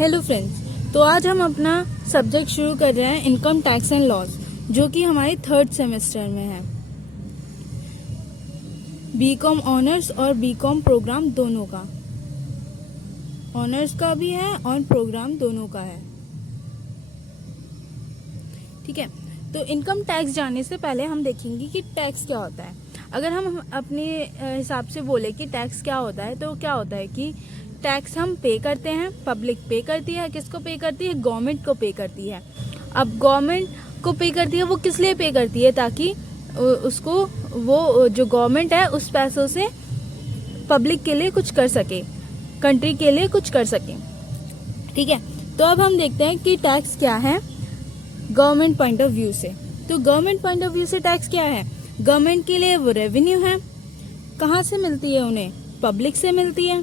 Hello friends, तो आज हम अपना सब्जेक्ट शुरू कर रहे हैं इनकम टैक्स एंड लॉज, जो कि हमारे 3rd सेमेस्टर में है। बीकॉम ऑनर्स और बीकॉम प्रोग्राम दोनों का, ऑनर्स का भी है और प्रोग्राम दोनों का है। ठीक है, तो इनकम टैक्स जानने से पहले हम देखेंगे कि टैक्स क्या होता है। अगर हम अपने हिसाब से बोले कि टैक्स क्या होता है, तो क्या होता है कि टैक्स हम पे करते हैं, पब्लिक पे करती है। किसको पे करती है? गवर्नमेंट को पे करती है। अब गवर्नमेंट को पे करती है, वो किस लिए पे करती है? ताकि उसको वो जो गवर्नमेंट है उस पैसों से पब्लिक के लिए कुछ कर सके, कंट्री के लिए कुछ कर सके। ठीक है, तो अब हम देखते हैं कि टैक्स क्या है गवर्नमेंट पॉइंट ऑफ व्यू से। तो गवर्नमेंट पॉइंट ऑफ व्यू से टैक्स क्या है? गवर्नमेंट के लिए वो रेवेन्यू है। कहाँ से मिलती है? उन्हें पब्लिक से मिलती है।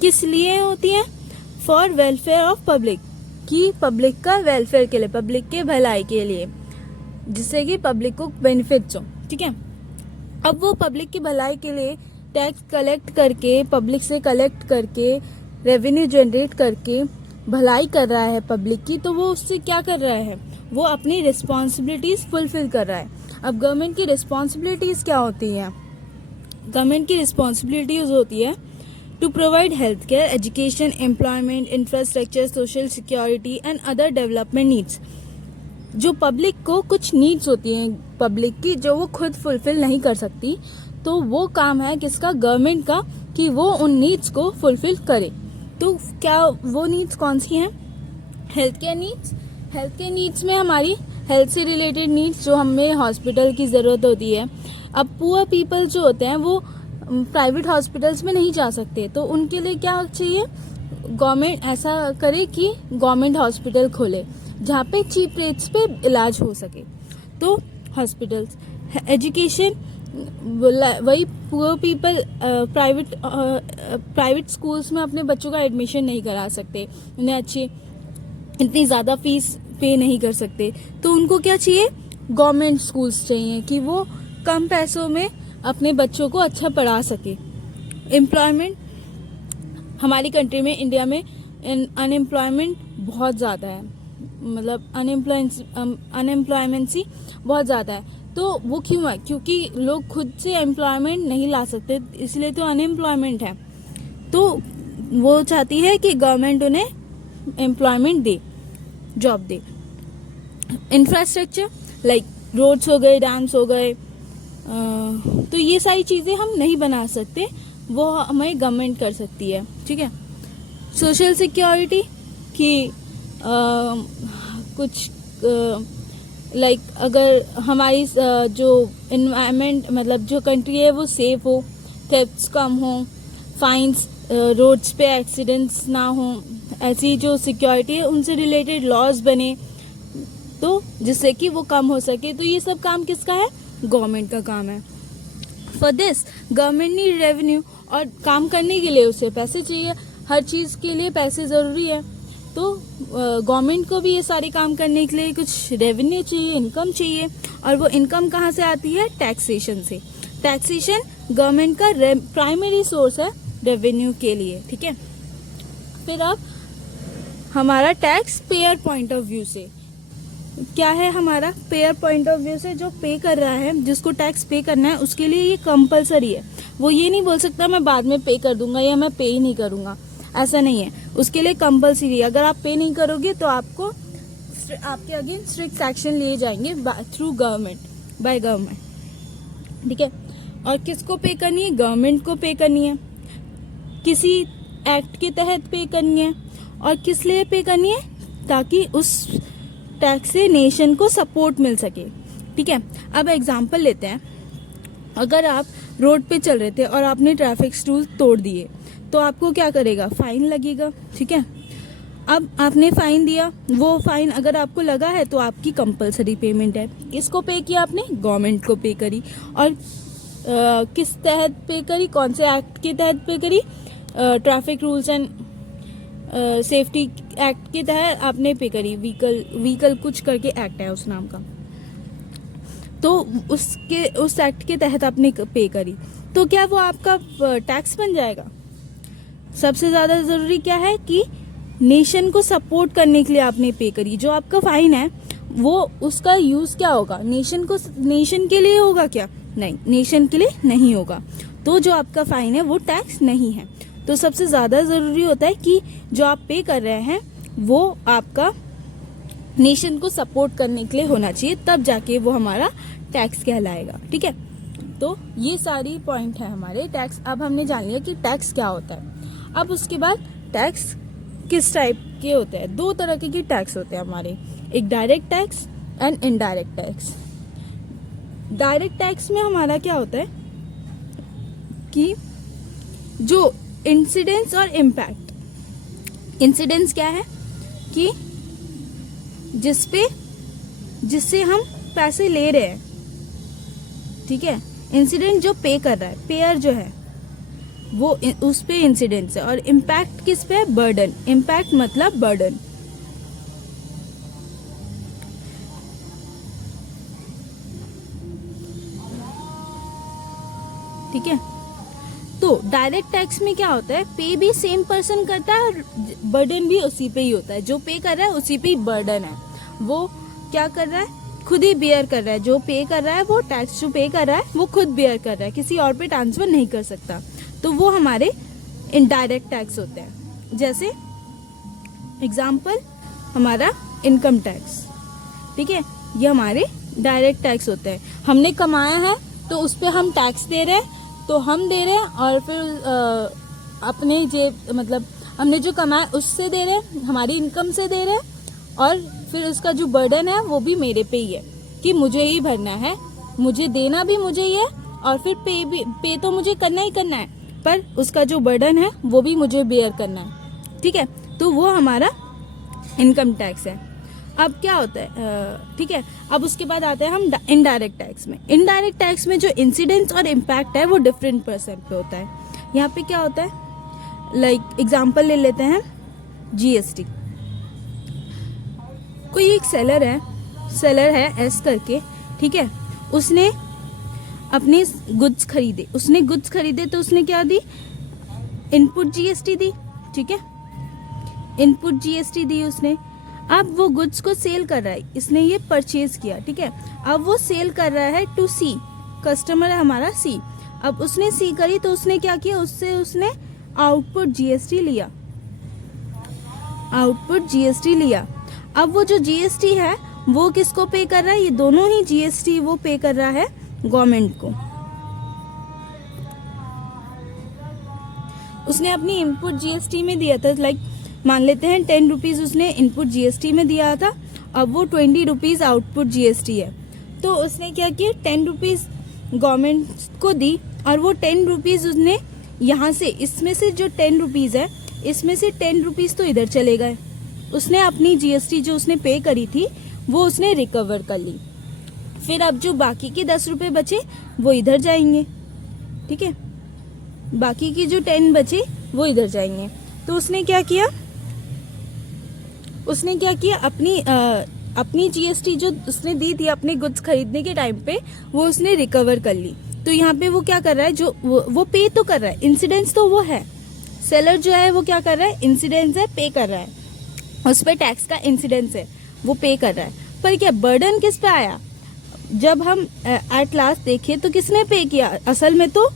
किस लिए होती है? फॉर वेलफेयर ऑफ पब्लिक, कि पब्लिक का वेलफेयर के लिए, पब्लिक के भलाई के लिए, जिससे कि पब्लिक को बेनिफिट्स हो। ठीक है, अब वो पब्लिक की भलाई के लिए टैक्स कलेक्ट करके, पब्लिक से कलेक्ट करके, रेवेन्यू जनरेट करके भलाई कर रहा है पब्लिक की, तो वो उससे क्या कर रहा है? वो अपनी रिस्पॉन्सिबिलिटीज फुलफिल कर रहा है। अब गवर्नमेंट की रिस्पॉन्सिबिलिटीज क्या होती है? गवर्नमेंट की रिस्पॉन्सिबिलिटीज होती है to provide healthcare, education, employment, infrastructure, social security and other development needs। जो पब्लिक को कुछ नीड्स होती हैं पब्लिक की, जो वो खुद फुलफिल नहीं कर सकती, तो वो काम है किसका? गवर्नमेंट का, कि वो उन नीड्स को फुलफिल करे। तो क्या वो नीड्स कौन सी हैं? Health care needs. Health care needs में हमारी हेल्थ से रिलेटेड नीड्स, जो हमें हॉस्पिटल की ज़रूरत होती है। अब पुअर पीपल जो होते हैं वो प्राइवेट हॉस्पिटल्स में नहीं जा सकते, तो उनके लिए क्या चाहिए? गवर्नमेंट ऐसा करे कि गवर्नमेंट हॉस्पिटल खोले जहाँ पे चीप रेट्स पे इलाज हो सके। तो हॉस्पिटल्स, एजुकेशन, वही पुअर पीपल प्राइवेट स्कूल्स में अपने बच्चों का एडमिशन नहीं करा सकते, उन्हें अच्छी इतनी ज़्यादा फीस पे नहीं कर सकते, तो उनको क्या चाहिए? गवर्नमेंट स्कूल्स चाहिए कि वो कम पैसों में अपने बच्चों को अच्छा पढ़ा सके। एम्प्लॉयमेंट, हमारी कंट्री में, इंडिया में अनएम्प्लॉयमेंट बहुत ज़्यादा है, मतलब अनएम्प्लॉयमेंसी बहुत ज़्यादा है। तो वो क्यों है? क्योंकि लोग खुद से एम्प्लॉयमेंट नहीं ला सकते, इसलिए तो अनएम्प्लॉयमेंट है। तो वो चाहती है कि गवर्नमेंट उन्हें एम्प्लॉयमेंट दे, जॉब दे। इंफ्रास्ट्रक्चर लाइक रोड्स हो गए, डैम्स हो गए, तो ये सारी चीज़ें हम नहीं बना सकते, वो हमें गवर्नमेंट कर सकती है। ठीक है, सोशल सिक्योरिटी की कुछ लाइक अगर हमारी जो इन्वायरमेंट, मतलब जो कंट्री है वो सेफ हो, थेफ्ट्स कम हो, फाइन्स, रोड्स पे एक्सीडेंट्स ना हो, ऐसी जो सिक्योरिटी है उनसे रिलेटेड लॉज बने, तो जिससे कि वो कम हो सके। तो ये सब काम किसका है? गवर्नमेंट का काम है। For this government need revenue, और काम करने के लिए उसे पैसे चाहिए। हर चीज़ के लिए पैसे ज़रूरी है, तो गवर्नमेंट को भी ये सारे काम करने के लिए कुछ रेवेन्यू चाहिए, इनकम चाहिए। और वो इनकम कहाँ से आती है? टैक्सेशन से। टैक्सेशन गवर्नमेंट का प्राइमरी सोर्स है रेवेन्यू के लिए। ठीक है, फिर अब हमारा tax payer point of view से क्या है? हमारा पेयर पॉइंट ऑफ व्यू से जो पे कर रहा है, जिसको टैक्स पे करना है, उसके लिए ये कंपलसरी है। वो ये नहीं बोल सकता मैं बाद में पे कर दूंगा या मैं पे ही नहीं करूंगा, ऐसा नहीं है। उसके लिए कंपलसरी है। अगर आप पे नहीं करोगे तो आपको, आपके अगेंस्ट स्ट्रिक्ट एक्शन लिए जाएंगे थ्रू गवर्नमेंट, बाय गवर्नमेंट। ठीक है, और किसको पे करनी है? गवर्नमेंट को पे करनी है, किसी एक्ट के तहत पे करनी है। और किस लिए पे करनी है? ताकि उस टैक्स से नेशन को सपोर्ट मिल सके। ठीक है, अब एग्जांपल लेते हैं। अगर आप रोड पे चल रहे थे और आपने ट्रैफिक रूल तोड़ दिए, तो आपको क्या करेगा? फाइन लगेगा। ठीक है, अब आपने फाइन दिया, वो फाइन अगर आपको लगा है तो आपकी कंपलसरी पेमेंट है। किसको पे किया आपने? गवर्नमेंट को पे करी। और किस तहत पे करी? कौन से एक्ट के तहत पे करी? Traffic rules and safety act के तहत आपने पे करी। व्हीकल कुछ करके एक्ट है उस नाम का, तो उस एक्ट के तहत आपने पे करी, तो क्या वो आपका टैक्स बन जाएगा? सबसे ज़्यादा ज़रूरी क्या है कि नेशन को सपोर्ट करने के लिए आपने पे करी, जो आपका फाइन है वो उसका यूज क्या होगा, नेशन के लिए होगा क्या, नहीं, नेशन के लिए नहीं होगा। तो जो आपका फाइन है वो टैक्स नहीं है। तो सबसे ज्यादा जरूरी होता है कि जो आप पे कर रहे हैं वो आपका नेशन को सपोर्ट करने के लिए होना चाहिए, तब जाके वो हमारा टैक्स कहलाएगा। ठीक है, तो ये सारी पॉइंट है हमारे टैक्स। अब हमने जान लिया कि टैक्स क्या होता है। अब उसके बाद टैक्स किस टाइप के होते हैं, दो तरह के टैक्स होते हैं हमारे, एक direct tax and indirect tax. Direct tax में हमारा क्या होता है कि जो इंसिडेंस और इम्पैक्ट, इंसिडेंस क्या है कि जिससे हम पैसे ले रहे हैं, ठीक है, इंसिडेंट जो पे कर रहा है, पेयर जो है वो उस पे इंसिडेंस है, और इम्पैक्ट किस पे है, बर्डन। इम्पैक्ट मतलब बर्डन। ठीक है, तो डायरेक्ट टैक्स में क्या होता है, पे भी सेम पर्सन करता है और बर्डन भी उसी पे ही होता है। जो पे कर रहा है उसी पे ही बर्डन है, वो क्या कर रहा है, खुद ही बेयर कर रहा है। जो पे कर रहा है वो टैक्स जो पे कर रहा है वो खुद बेयर कर रहा है, किसी और पे ट्रांसफर नहीं कर सकता। तो वो हमारे इनडायरेक्ट टैक्स होते हैं। जैसे एग्जाम्पल हमारा इनकम टैक्स, ठीक है, ये हमारे डायरेक्ट टैक्स होते हैं। हमने कमाया है तो उस पर हम टैक्स दे रहे हैं, तो हम दे रहे हैं, और फिर अपने मतलब हमने जो कमाया उससे दे रहे हैं, हमारी इनकम से दे रहे हैं, और फिर उसका जो बर्डन है वो भी मेरे पे ही है कि मुझे ही भरना है, मुझे देना भी मुझे ही है, और फिर पे तो मुझे करना ही करना है, पर उसका जो बर्डन है वो भी मुझे बेयर करना है। ठीक है, तो वो हमारा इनकम टैक्स है। अब क्या होता है, ठीक है, अब उसके बाद आते हैं हम इनडायरेक्ट टैक्स में। इनडायरेक्ट टैक्स में जो इंसिडेंस और इम्पैक्ट है वो डिफरेंट पर्सन पे होता है। यहाँ पे क्या होता है, लाइक एग्जांपल ले लेते हैं जीएसटी। कोई एक सेलर है एस करके, ठीक है, उसने अपने गुड्स खरीदे, तो उसने क्या दी, इनपुट जीएसटी दी। ठीक है, इनपुट जीएसटी दी उसने। अब वो गुड्स को सेल कर रहा है, इसने ये परचेज किया, ठीक है, अब वो सेल कर रहा है टू सी, कस्टमर है हमारा सी। अब उसने सी करी तो उसने क्या किया, उसने आउटपुट जीएसटी लिया। अब वो जो जीएसटी है वो किसको पे कर रहा है, ये दोनों ही जीएसटी वो पे कर रहा है गवर्नमेंट को। उसने अपनी इनपुट जीएसटी में दिया था, लाइक मान लेते हैं 10 रुपीज उसने इनपुट जीएसटी में दिया था, अब वो 20 रुपीज आउटपुट जीएसटी है। तो उसने क्या किया, 10 रुपीज गवर्नमेंट को दी, और वो 10 रुपीज उसने यहाँ से, इसमें से जो 10 रुपीज है, इसमें से 10 रुपीज तो इधर चले गए। उसने अपनी जीएसटी जो उसने पे करी थी वो उसने रिकवर कर ली। फिर अब जो बाकी के 10 रुपए बचे वो इधर जाएंगे। ठीक है, बाकी की जो 10 बचे वो इधर जाएंगे। तो उसने क्या किया, अपनी जीएसटी जो उसने दी थी अपने गुड्स खरीदने के टाइम पे, वो उसने रिकवर कर ली। तो यहाँ पे वो क्या कर रहा है, जो वो पे तो कर रहा है, इंसिडेंस तो वो है, सेलर जो है वो क्या कर रहा है, इंसिडेंस है, पे कर रहा है, उस पर टैक्स का इंसिडेंस है, वो पे कर रहा है। पर क्या बर्डन किस पे आया, जब हम एट लास्ट देखें तो किसने पे किया, असल में तो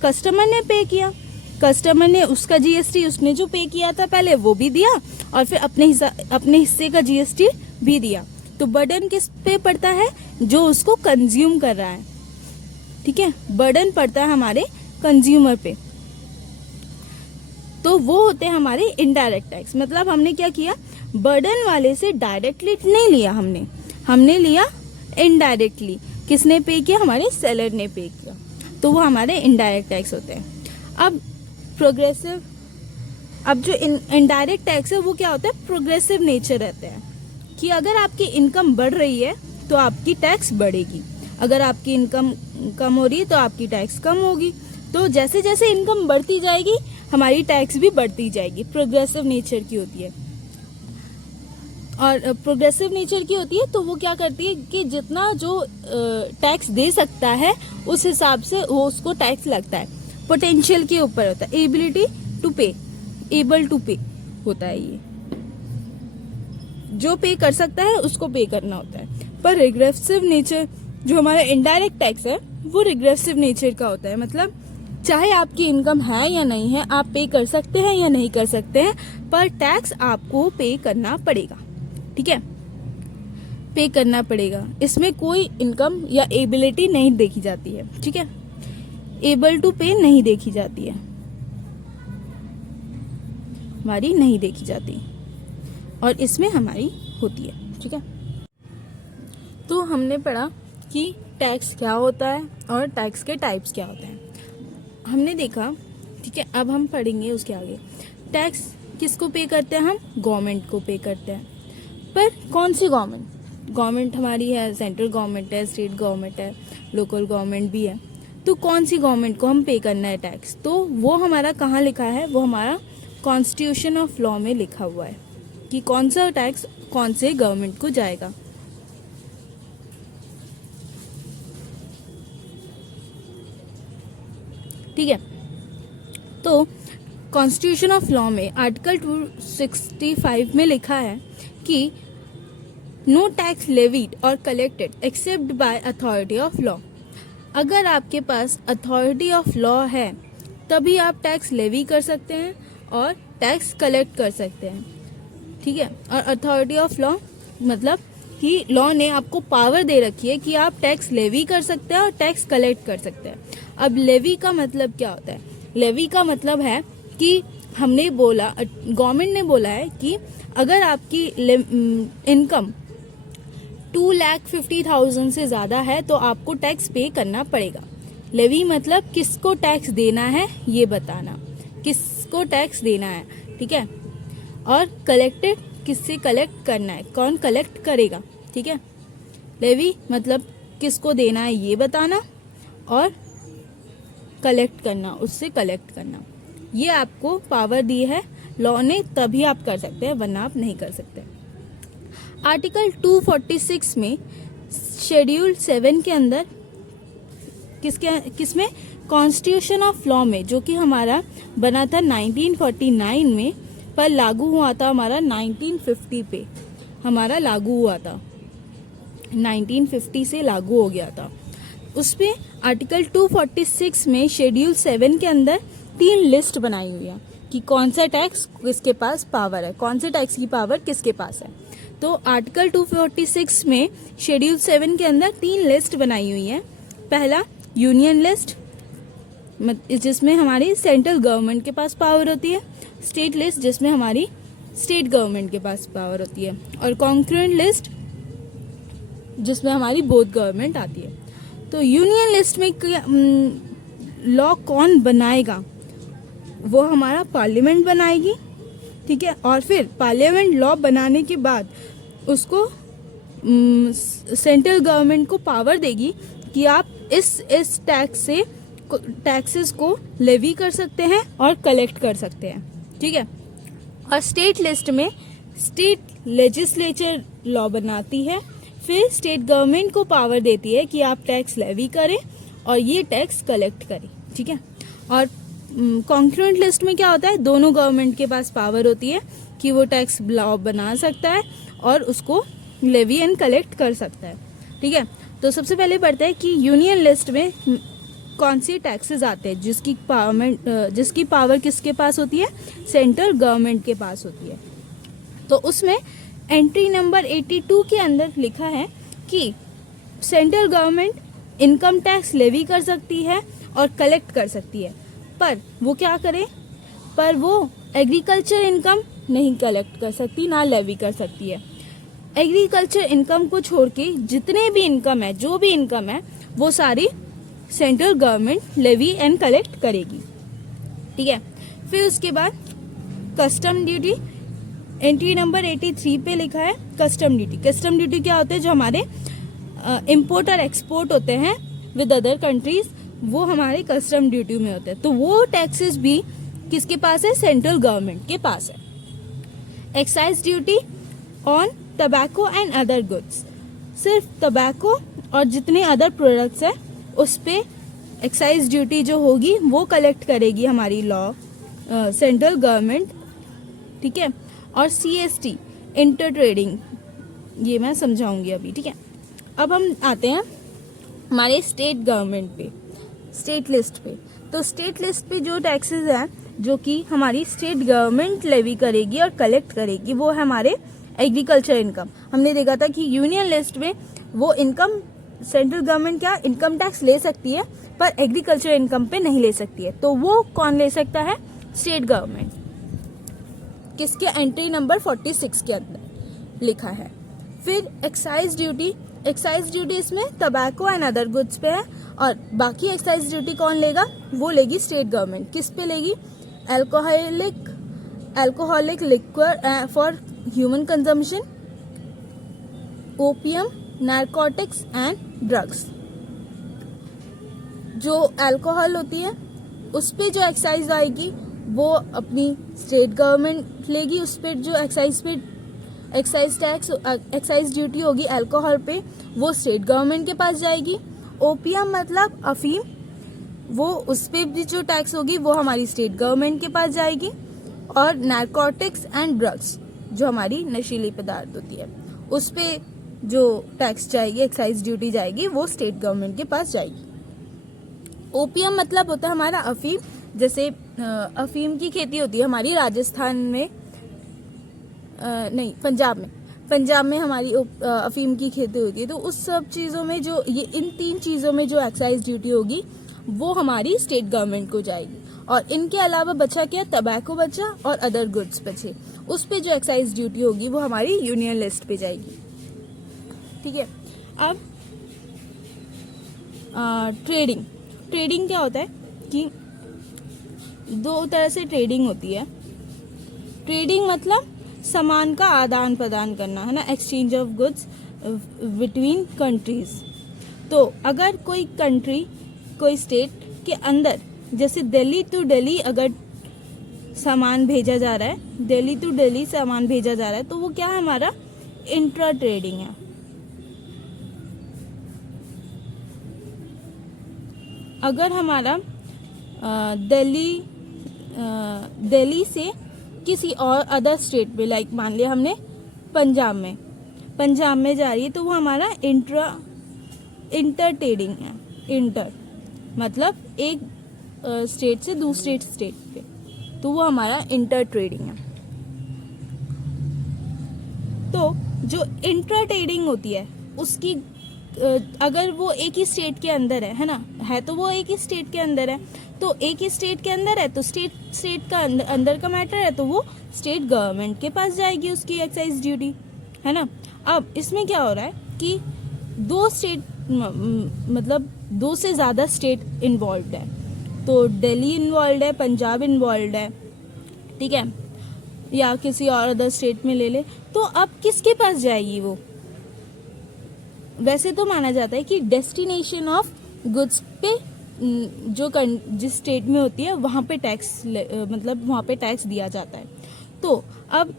कस्टमर ने पे किया। कस्टमर ने उसका जीएसटी उसने जो पे किया था पहले वो भी दिया, और फिर अपने हिस्से का जीएसटी भी दिया। तो बर्डन किस पे पड़ता है, जो उसको कंज्यूम कर रहा है। ठीक है, बर्डन पड़ता है हमारे कंज्यूमर पे। तो वो होते हैं हमारे इनडायरेक्ट टैक्स। मतलब हमने क्या किया, बर्डन वाले से डायरेक्टली नहीं लिया, हमने लिया इनडायरेक्टली। किसने पे किया, हमारे सेलर ने पे किया। तो वो हमारे इनडायरेक्ट टैक्स होते हैं। अब जो इनडायरेक्ट टैक्स है वो क्या होता है, प्रोग्रेसिव नेचर रहते हैं, कि अगर आपकी इनकम बढ़ रही है तो आपकी टैक्स बढ़ेगी, अगर आपकी इनकम कम हो रही है तो आपकी टैक्स कम होगी। तो जैसे जैसे इनकम बढ़ती जाएगी हमारी टैक्स भी बढ़ती जाएगी। प्रोग्रेसिव नेचर की होती है, और प्रोग्रेसिव नेचर की होती है तो वो क्या करती है कि जितना जो टैक्स दे सकता है उस हिसाब से वो उसको टैक्स लगता है। पोटेंशियल के ऊपर होता है, एबिलिटी टू पे, एबल टू पे होता है। ये जो पे कर सकता है उसको पे करना होता है। पर रिग्रेसिव नेचर जो हमारा इनडायरेक्ट टैक्स है वो रिग्रेसिव नेचर का होता है, मतलब चाहे आपकी इनकम है या नहीं है, आप पे कर सकते हैं या नहीं कर सकते हैं, पर टैक्स आपको पे करना पड़ेगा। ठीक है, पे करना पड़ेगा। इसमें कोई इनकम या एबिलिटी नहीं देखी जाती है। ठीक है, एबल टू पे नहीं देखी जाती है, हमारी नहीं देखी जाती, और इसमें हमारी होती है। ठीक है, तो हमने पढ़ा कि टैक्स क्या होता है और टैक्स के टाइप्स क्या होते हैं, हमने देखा। ठीक है, अब हम पढ़ेंगे उसके आगे। टैक्स किसको पे करते हैं हम? गवर्नमेंट को पे करते हैं। पर कौन सी गवर्नमेंट? गवर्नमेंट हमारी है, सेंट्रल गवर्नमेंट है, स्टेट गवर्नमेंट है, लोकल गवर्नमेंट भी है। तो कौन सी गवर्नमेंट को हम पे करना है टैक्स? तो वो हमारा कहाँ लिखा है? वो हमारा कॉन्स्टिट्यूशन ऑफ लॉ में लिखा हुआ है कि कौन सा टैक्स कौन से गवर्नमेंट को जाएगा। ठीक है, तो कॉन्स्टिट्यूशन ऑफ लॉ में आर्टिकल 265 में लिखा है कि नो टैक्स लेविड और collected except by authority of law. अगर आपके पास अथॉरिटी ऑफ लॉ है तभी आप टैक्स लेवी कर सकते हैं और टैक्स कलेक्ट कर सकते हैं। ठीक है, और अथॉरिटी ऑफ लॉ मतलब कि लॉ ने आपको पावर दे रखी है कि आप टैक्स लेवी कर सकते हैं और टैक्स कलेक्ट कर सकते हैं। अब लेवी का मतलब क्या होता है? लेवी का मतलब है कि हमने बोला, गवर्नमेंट ने बोला है कि अगर आपकी इनकम 2,50,000 से ज़्यादा है तो आपको टैक्स पे करना पड़ेगा। लेवी मतलब किसको टैक्स देना है ये बताना, किसको टैक्स देना है। ठीक है, और कलेक्टेड किससे कलेक्ट करना है, कौन कलेक्ट करेगा। ठीक है, लेवी मतलब किसको देना है ये बताना और कलेक्ट करना, उससे कलेक्ट करना। ये आपको पावर दी है लॉ ने, तभी आप कर सकते हैं, वरना आप नहीं कर सकते। आर्टिकल 246 में शेड्यूल 7 के अंदर किसमें? कॉन्स्टिट्यूशन ऑफ लॉ में, जो कि हमारा बना था 1949 में, पर लागू हुआ था हमारा 1950 पे, हमारा लागू हुआ था 1950 से लागू हो गया था। उसमें आर्टिकल 246 में शेड्यूल 7 के अंदर 3 लिस्ट बनाई हुई है कि कौन सा टैक्स किसके पास पावर है, कौन से टैक्स की पावर किसके पास है। तो आर्टिकल 246 में शेड्यूल 7 के अंदर 3 लिस्ट बनाई हुई है। पहला यूनियन लिस्ट, जिसमें हमारी सेंट्रल गवर्नमेंट के पास पावर होती है। स्टेट लिस्ट, जिसमें हमारी स्टेट गवर्नमेंट के पास पावर होती है। और कॉन्करेंट लिस्ट, जिसमें हमारी बोथ गवर्नमेंट आती है। तो यूनियन लिस्ट में लॉ कौन बनाएगा? वो हमारा पार्लियामेंट बनाएगी। ठीक है, और फिर पार्लियामेंट लॉ बनाने के बाद उसको सेंट्रल गवर्नमेंट को पावर देगी कि आप इस टैक्स से टैक्सेस को लेवी कर सकते हैं और कलेक्ट कर सकते हैं। ठीक है, और स्टेट लिस्ट में स्टेट लेजिस्लेचर लॉ बनाती है, फिर स्टेट गवर्नमेंट को पावर देती है कि आप टैक्स लेवी करें और ये टैक्स कलेक्ट करें। ठीक है, और कॉन्करेंट लिस्ट में क्या होता है? दोनों गवर्नमेंट के पास पावर होती है कि वो टैक्स लॉ बना सकता है और उसको लेवी एंड कलेक्ट कर सकता है। ठीक है, तो सबसे पहले पढ़ते हैं कि यूनियन लिस्ट में कौन सी टैक्सेस आते हैं जिसकी पावर किसके पास होती है? सेंट्रल गवर्नमेंट के पास होती है। तो उसमें एंट्री नंबर 82 के अंदर लिखा है कि central government income tax levy कर सकती है और कलेक्ट कर सकती है, पर वो क्या करे? पर वो एग्रीकल्चर इनकम नहीं कलेक्ट कर सकती, ना लेवी कर सकती है। एग्रीकल्चर इनकम को छोड़ के जितने भी इनकम है, जो भी इनकम है, वो सारी central government levy and collect करेगी। ठीक है, फिर उसके बाद कस्टम ड्यूटी, एंट्री नंबर 83 पे लिखा है कस्टम ड्यूटी। कस्टम ड्यूटी क्या होते हैं? जो हमारे इम्पोर्ट और एक्सपोर्ट होते हैं विद अदर कंट्रीज, वो हमारे कस्टम ड्यूटी में होते हैं। तो वो टैक्सेस भी किसके पास है? सेंट्रल गवर्नमेंट के पास है। Excise duty on tobacco and other goods, सिर्फ टबैको और जितने अदर प्रोडक्ट्स हैं उस पे एक्साइज ड्यूटी जो होगी वो कलेक्ट करेगी हमारी लॉ। सेंट्रल गवर्नमेंट, ठीक है। और CST इंटर ट्रेडिंग, ये मैं समझाऊंगी अभी, ठीक है। अब हम आते हैं हमारे स्टेट गवर्नमेंट पे, स्टेट लिस्ट पे। तो स्टेट लिस्ट पे जो टैक्सेस हैं जो कि हमारी स्टेट गवर्नमेंट लेवी करेगी और कलेक्ट करेगी, वो है हमारे एग्रीकल्चर इनकम। हमने देखा था कि यूनियन लिस्ट में वो इनकम सेंट्रल गवर्नमेंट क्या इनकम टैक्स ले सकती है, पर एग्रीकल्चर इनकम पे नहीं ले सकती है। तो वो कौन ले सकता है? State government. किसके? एंट्री नंबर 46 के अंदर लिखा है। फिर एक्साइज ड्यूटी, एक्साइज ड्यूटी इसमें टबैको एंड अदर गुड्स पे है, और बाकी एक्साइज ड्यूटी कौन लेगा? वो लेगी स्टेट गवर्नमेंट। किस पे लेगी? Alcoholic liquor for human consumption, opium, narcotics and drugs. जो अल्कोहल होती है उस पे जो एक्साइज आएगी वो अपनी स्टेट गवर्नमेंट लेगी। उस पर जो एक्साइज टैक्स, एक्साइज ड्यूटी होगी अल्कोहल पे, वो स्टेट गवर्नमेंट के पास जाएगी। ओपियम मतलब अफीम, वो उस पे भी जो टैक्स होगी वो हमारी स्टेट गवर्नमेंट के पास जाएगी। और नारकोटिक्स एंड ड्रग्स जो हमारी नशीली पदार्थ होती है, उस पे जो टैक्स जाएगी, एक्साइज ड्यूटी जाएगी, वो स्टेट गवर्नमेंट के पास जाएगी। ओपियम मतलब होता है हमारा अफीम। जैसे अफीम की खेती होती है हमारी राजस्थान में, नहीं पंजाब में हमारी अफीम की खेती होती है। तो उस सब चीज़ों में जो ये इन 3 चीज़ों में जो एक्साइज ड्यूटी होगी वो हमारी स्टेट गवर्नमेंट को जाएगी। और इनके अलावा बचा क्या? टबैको बचा और अदर गुड्स बचे, उस पे जो एक्साइज ड्यूटी होगी वो हमारी यूनियन लिस्ट पे जाएगी, ठीक है। अब ट्रेडिंग क्या होता है कि 2 तरह से ट्रेडिंग होती है। ट्रेडिंग मतलब सामान का आदान प्रदान करना, है ना, exchange of goods between countries. तो अगर कोई कंट्री, कोई स्टेट के अंदर, जैसे दिल्ली टू दिल्ली अगर सामान भेजा जा रहा है, दिल्ली टू दिल्ली सामान भेजा जा रहा है, तो वो क्या है? हमारा इंट्रा ट्रेडिंग है। अगर हमारा दिल्ली से किसी और अदर स्टेट में, लाइक मान लिया हमने पंजाब में जा रही है, तो वो हमारा इंटर ट्रेडिंग है। इंटर मतलब एक स्टेट से दूसरे स्टेट पे, तो वो हमारा इंटर ट्रेडिंग है। तो जो इंट्रा ट्रेडिंग होती है उसकी अगर वो एक ही स्टेट के अंदर है ना, है तो वो एक ही स्टेट के अंदर है, तो एक ही स्टेट के अंदर है तो स्टेट का अंदर का मैटर है, तो वो स्टेट गवर्नमेंट के पास जाएगी उसकी एक्साइज ड्यूटी, है ना। अब इसमें क्या हो रहा है कि 2 स्टेट मतलब 2 से ज़्यादा स्टेट इन्वॉल्व है। तो दिल्ली इन्वॉल्व है, पंजाब इन्वॉल्व है, ठीक है, या किसी और अदर स्टेट में ले ले। तो अब किसके पास जाएगी वो? वैसे तो माना जाता है कि डेस्टिनेशन ऑफ गुड्स पे जो जिस स्टेट में होती है वहाँ पे टैक्स मतलब वहाँ पे टैक्स दिया जाता है। तो अब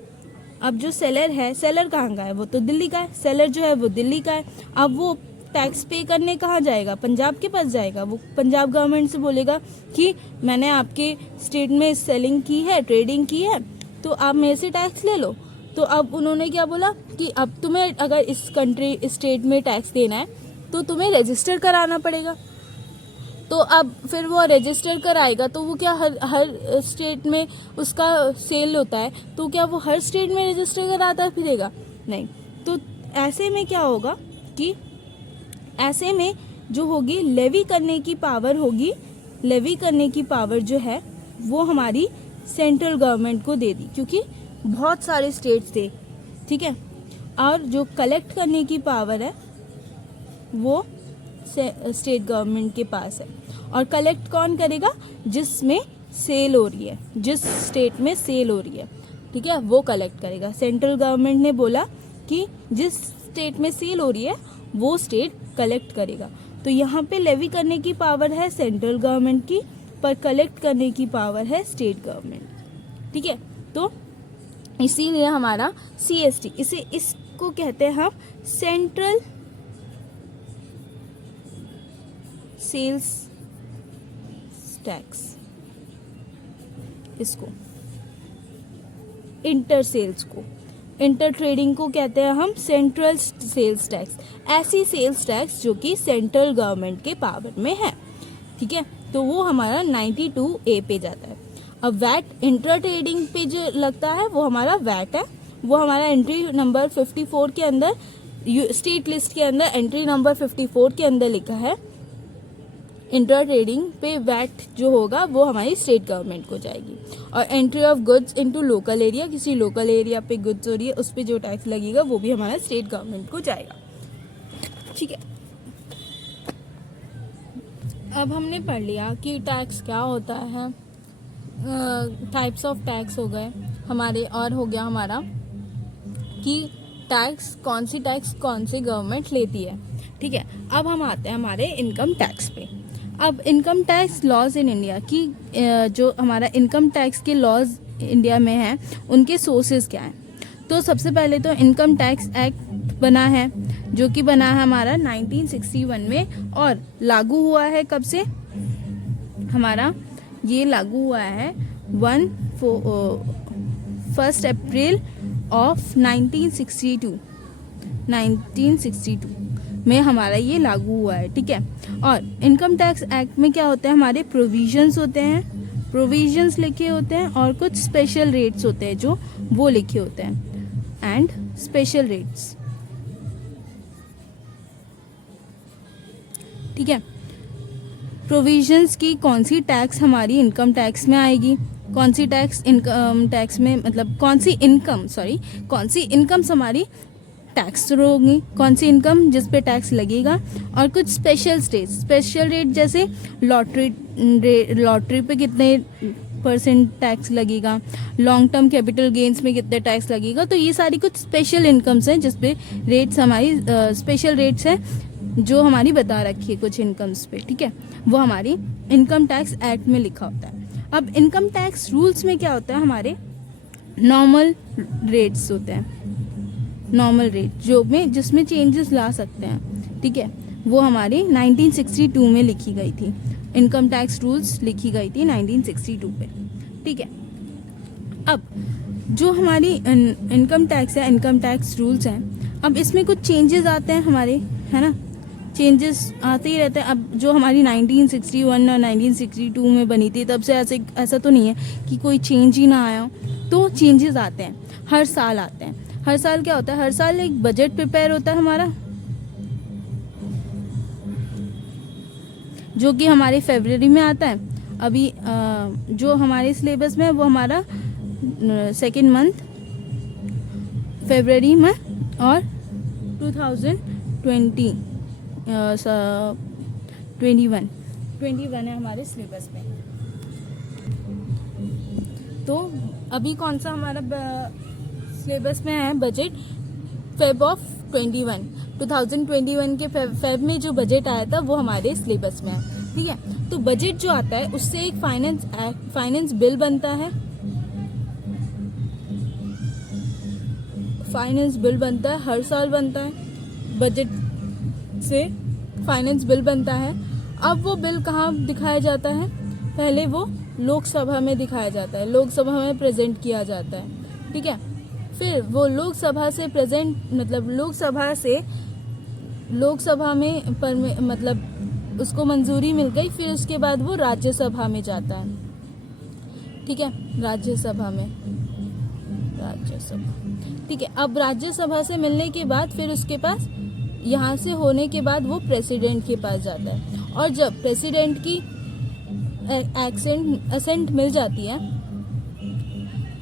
जो सेलर है, सेलर कहाँ का है? वो तो दिल्ली का है। सेलर जो है वो दिल्ली का है। अब वो टैक्स पे करने कहाँ जाएगा? पंजाब के पास जाएगा। वो पंजाब गवर्नमेंट से बोलेगा कि मैंने आपके स्टेट में सेलिंग की है, ट्रेडिंग की है, तो आप मेरे से टैक्स ले लो। तो अब उन्होंने क्या बोला कि अब तुम्हें अगर इस स्टेट में टैक्स देना है तो तुम्हें रजिस्टर कराना पड़ेगा। तो अब फिर वो रजिस्टर कराएगा, तो वो क्या हर स्टेट में उसका सेल होता है, तो क्या वो हर स्टेट में रजिस्टर कराता फिरेगा? नहीं। तो ऐसे में क्या होगा कि ऐसे में जो होगी लेवी करने की पावर होगी, लेवी करने की पावर जो है वो हमारी सेंट्रल गवर्नमेंट को दे दी, क्योंकि बहुत सारे स्टेट्स थे, ठीक है। और जो कलेक्ट करने की पावर है वो स्टेट गवर्नमेंट के पास है। और कलेक्ट कौन करेगा? जिसमें सेल हो रही है, जिस स्टेट में सेल हो रही है, ठीक है, वो कलेक्ट करेगा। सेंट्रल गवर्नमेंट ने बोला कि जिस स्टेट में सेल हो रही है वो स्टेट कलेक्ट करेगा। तो यहाँ पे लेवी करने की पावर है सेंट्रल गवर्नमेंट की, पर कलेक्ट करने की पावर है स्टेट गवर्नमेंट, ठीक है। तो इसीलिए हमारा CST, इसको कहते हैं हम सेंट्रल सेल्स टैक्स, इसको इंटर सेल्स को। इंटर ट्रेडिंग को कहते हैं हम सेंट्रल सेल्स टैक्स। ऐसी सेल्स टैक्स जो कि सेंट्रल गवर्नमेंट के पावर में है, ठीक है, तो वो हमारा 92A पे जाता है। अब वैट इंटर ट्रेडिंग पे जो लगता है वो हमारा वैट है, वो हमारा एंट्री नंबर 54 के अंदर, स्टेट लिस्ट के अंदर एंट्री नंबर 54 के अंदर लिखा है। इंटर ट्रेडिंग पे वैट जो होगा वो हमारी स्टेट गवर्नमेंट को जाएगी। और entry of goods into local area, किसी लोकल एरिया पे गुड्स हो रही है उस पे जो टैक्स लगेगा वो भी हमारा स्टेट गवर्नमेंट को जाएगा, ठीक है। अब हमने पढ़ लिया कि टैक्स क्या होता है, टाइप्स ऑफ टैक्स हो गए हमारे, और हो गया हमारा कि टैक्स कौन सी गवर्नमेंट लेती है, ठीक है। अब हम आते हैं हमारे इनकम टैक्स पे। अब income tax laws in India की जो हमारा इनकम टैक्स के लॉज इंडिया में हैं उनके सोर्सेज क्या हैं। तो सबसे पहले तो इनकम टैक्स एक्ट बना है जो कि बना है हमारा 1961 में, और लागू हुआ है कब से, हमारा ये लागू हुआ है 1 अप्रैल ऑफ 1962 में हमारा ये लागू हुआ है, ठीक है। और इनकम टैक्स एक्ट में क्या होता है, हमारे प्रोविजंस होते हैं, प्रोविजंस लिखे होते हैं, और कुछ स्पेशल रेट्स होते हैं जो वो लिखे होते हैं, एंड स्पेशल रेट्स, ठीक है। प्रोविजंस की कौन सी टैक्स हमारी इनकम टैक्स में आएगी, कौन सी टैक्स इनकम टैक्स में, मतलब कौन सी इनकम्स हमारी टैक्स थ्रू होगी, कौन सी इनकम जिस पे टैक्स लगेगा, और कुछ स्पेशल रेट जैसे लॉटरी पे कितने % टैक्स लगेगा, लॉन्ग टर्म कैपिटल गेन्स में कितने टैक्स लगेगा। तो ये सारी कुछ स्पेशल इनकम्स हैं जिस पे रेट्स हमारी स्पेशल रेट्स हैं जो हमारी बता रखी है कुछ इनकम्स पे, ठीक है, वो हमारी इनकम टैक्स एक्ट में लिखा होता है। अब इनकम टैक्स रूल्स में क्या होता है, हमारे नॉर्मल रेट्स होते हैं, नॉर्मल रेट जिसमें चेंजेस ला सकते हैं, ठीक है, वो हमारी 1962 में लिखी गई थी। इनकम टैक्स रूल्स लिखी गई थी 1962 पे, ठीक है। अब जो हमारी इनकम टैक्स है, इनकम टैक्स रूल्स हैं, अब इसमें कुछ चेंजेस आते हैं हमारे, है ना, चेंजेस आते ही रहते हैं। अब जो हमारी 1961 और 1962 में बनी थी तब से ऐसा तो नहीं है कि कोई चेंज ही ना आया हो, तो चेंजेस आते हैं, हर साल आते हैं। हर साल क्या होता है, हर साल एक बजट प्रिपेयर होता है हमारा, जो कि हमारे फरवरी में आता है। अभी जो हमारे सिलेबस में है वो हमारा सेकेंड मंथ फरवरी में, और 2021 है हमारे सिलेबस में। तो अभी कौन सा हमारा सिलेबस में है बजट, फेब ऑफ 2021 के फेब में जो बजट आया था वो हमारे सिलेबस में है, ठीक है। तो बजट जो आता है उससे एक फाइनेंस बिल बनता है, हर साल बनता है, बजट से फाइनेंस बिल बनता है। अब वो बिल कहाँ दिखाया जाता है, पहले वो लोकसभा में दिखाया जाता है, लोकसभा में प्रेजेंट किया जाता है, ठीक है। फिर वो लोकसभा में मतलब उसको मंजूरी मिल गई, फिर उसके बाद वो राज्यसभा में जाता है, ठीक है, राज्यसभा, ठीक है। अब राज्यसभा से मिलने के बाद फिर उसके पास यहाँ से होने के बाद वो प्रेसिडेंट के पास जाता है, और जब प्रेसिडेंट की असेंट मिल जाती है,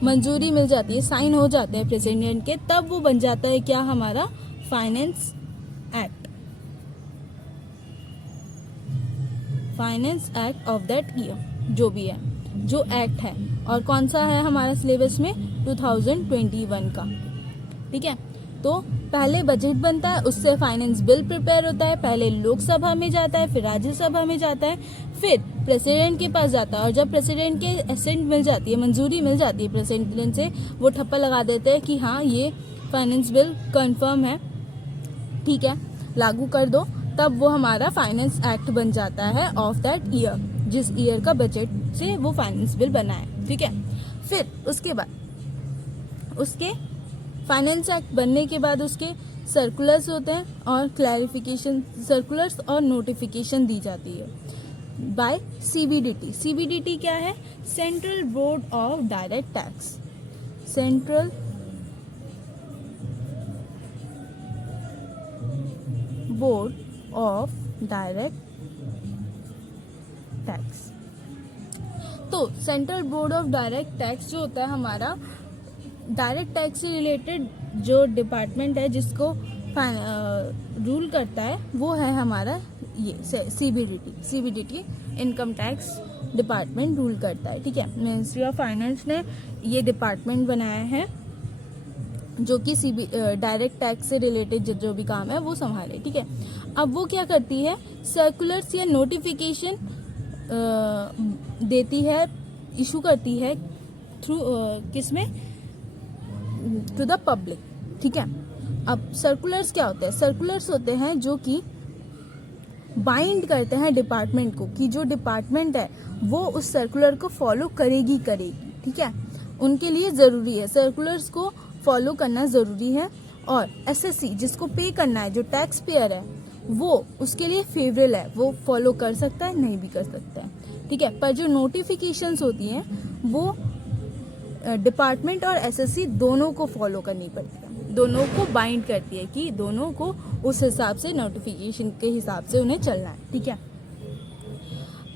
मंजूरी मिल जाती है, साइन हो जाते हैं प्रेसिडेंट के, तब वो बन जाता है क्या, हमारा finance act of that year, जो भी है, जो एक्ट है। और कौन सा है हमारा सिलेबस में, 2021 का, ठीक है। तो पहले बजट बनता है, उससे फाइनेंस बिल प्रिपेयर होता है, पहले लोकसभा में जाता है, फिर राज्यसभा में जाता है, फिर प्रेसिडेंट के पास जाता है, और जब प्रेसिडेंट के असेंट मिल जाती है, मंजूरी मिल जाती है प्रेसिडेंट से, वो ठप्पा लगा देते हैं कि हाँ ये फाइनेंस बिल कंफर्म है, ठीक है, लागू कर दो, तब वो हमारा फाइनेंस एक्ट बन जाता है ऑफ दैट ईयर, जिस ईयर का बजट से वो फाइनेंस बिल बना है, ठीक है। फिर उसके बाद उसके फाइनेंस एक्ट बनने के बाद उसके सर्कुलर्स होते हैं और क्लैरिफिकेशन सर्कुलर्स और नोटिफिकेशन दी जाती है बाय सीबीडीटी। सीबीडीटी क्या है? Central board of direct tax. Central board of direct tax. तो central board of direct tax जो होता है हमारा डायरेक्ट टैक्स से रिलेटेड जो डिपार्टमेंट है जिसको रूल करता है वो है हमारा ये CBDT. CBDT income tax department rule करता है, ठीक है। मिनिस्ट्री ऑफ फाइनेंस ने ये डिपार्टमेंट बनाया है जो कि डायरेक्ट टैक्स से रिलेटेड जो भी काम है वो संभाले, ठीक है। अब वो क्या करती है? सर्कुलर्स या नोटिफिकेशन देती है, इशू करती है थ्रू किसमें? टू द पब्लिक, ठीक है। अब सर्कुलर्स क्या होते हैं? सर्कुलर्स होते हैं जो कि बाइंड करते हैं डिपार्टमेंट को कि जो डिपार्टमेंट है वो उस सर्कुलर को फॉलो करेगी, ठीक है। उनके लिए ज़रूरी है, सर्कुलर्स को फॉलो करना ज़रूरी है। और एसएससी जिसको पे करना है, जो टैक्स पेयर है, वो उसके लिए फेवरेबल है, वो फॉलो कर सकता है, नहीं भी कर सकता है, ठीक है। पर जो नोटिफिकेशंस होती हैं वो डिपार्टमेंट और एसएससी दोनों को फॉलो करनी पड़ती है, दोनों को बाइंड करती है कि दोनों को उस हिसाब से नोटिफिकेशन के हिसाब से उन्हें चलना है, ठीक है।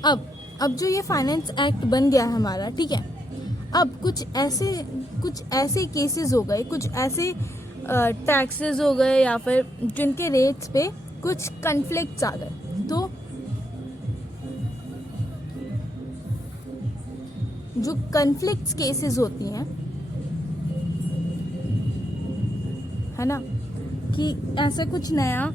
अब जो ये फाइनेंस एक्ट बन गया है हमारा, ठीक है। अब कुछ ऐसे केसेस हो गए, कुछ ऐसे टैक्सेस हो गए या फिर जिनके रेट्स पे कुछ कन्फ्लिक्ट्स आ गए, तो जो कन्फ्लिक्ट्स केसेस होती हैं, है ना, कि ऐसा कुछ नया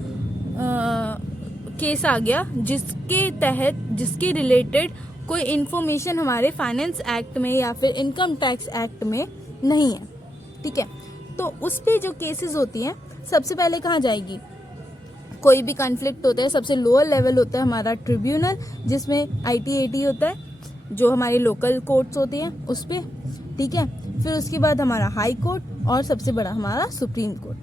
केस आ गया जिसके तहत जिसके रिलेटेड कोई इन्फॉर्मेशन हमारे फाइनेंस एक्ट में या फिर इनकम टैक्स एक्ट में नहीं है, ठीक है। तो उस पे जो केसेस होती हैं सबसे पहले कहाँ जाएगी? कोई भी कॉन्फ्लिक्ट होता है सबसे लोअर लेवल होता है हमारा ट्रिब्यूनल, जिसमें आईटीएटी होता है, जो हमारी लोकल कोर्ट्स होती हैं उस पे, ठीक है। फिर उसके बाद हमारा हाई कोर्ट और सबसे बड़ा हमारा सुप्रीम कोर्ट,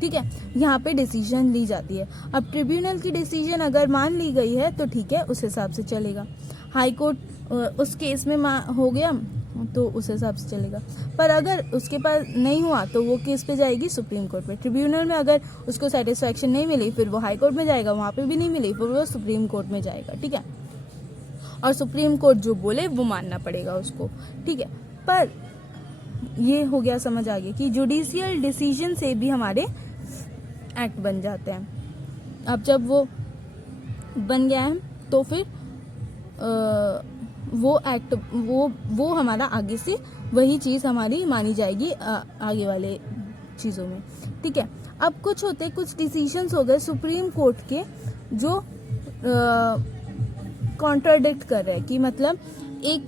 ठीक है। यहाँ पे डिसीजन ली जाती है। अब ट्रिब्यूनल की डिसीजन अगर मान ली गई है तो ठीक है, उस हिसाब से चलेगा। हाई कोर्ट उस केस में हो गया तो उस हिसाब से चलेगा। पर अगर उसके पास नहीं हुआ तो वो केस पे जाएगी सुप्रीम कोर्ट पे। ट्रिब्यूनल में अगर उसको सेटिस्फैक्शन नहीं मिली फिर वो हाई कोर्ट में जाएगा, वहाँ पे भी नहीं मिली फिर वो सुप्रीम कोर्ट में जाएगा, ठीक है। और सुप्रीम कोर्ट जो बोले वो मानना पड़ेगा उसको, ठीक है। पर ये हो गया, समझ आ गया कि जुडिशियल डिसीजन से भी हमारे एक्ट बन जाते हैं। अब जब वो बन गया है तो फिर वो एक्ट वो हमारा आगे से वही चीज़ हमारी मानी जाएगी आगे वाले चीज़ों में, ठीक है। अब कुछ डिसीजंस हो गए सुप्रीम कोर्ट के जो कॉन्ट्राडिक्ट कर रहे हैं, कि मतलब एक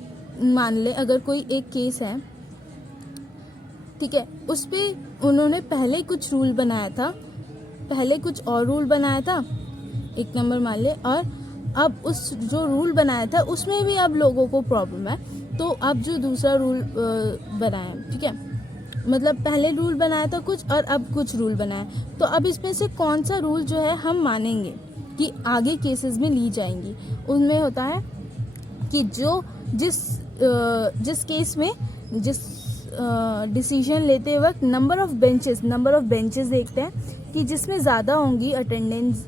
मान ले अगर कोई एक केस है, ठीक है, उस पे उन्होंने पहले कुछ रूल बनाया था, पहले कुछ और रूल बनाया था, एक नंबर मान ले, और अब उस जो रूल बनाया था उसमें भी अब लोगों को प्रॉब्लम है, तो अब जो दूसरा रूल बनाया, ठीक है, मतलब पहले रूल बनाया था कुछ और अब कुछ रूल बनाया, तो अब इसमें से कौन सा रूल जो है हम मानेंगे कि आगे केसेस में ली जाएंगी। उनमें होता है कि जिस केस में जिस डिसीजन लेते वक्त नंबर ऑफ बेंचेस देखते हैं कि जिसमें ज़्यादा होंगी अटेंडेंस,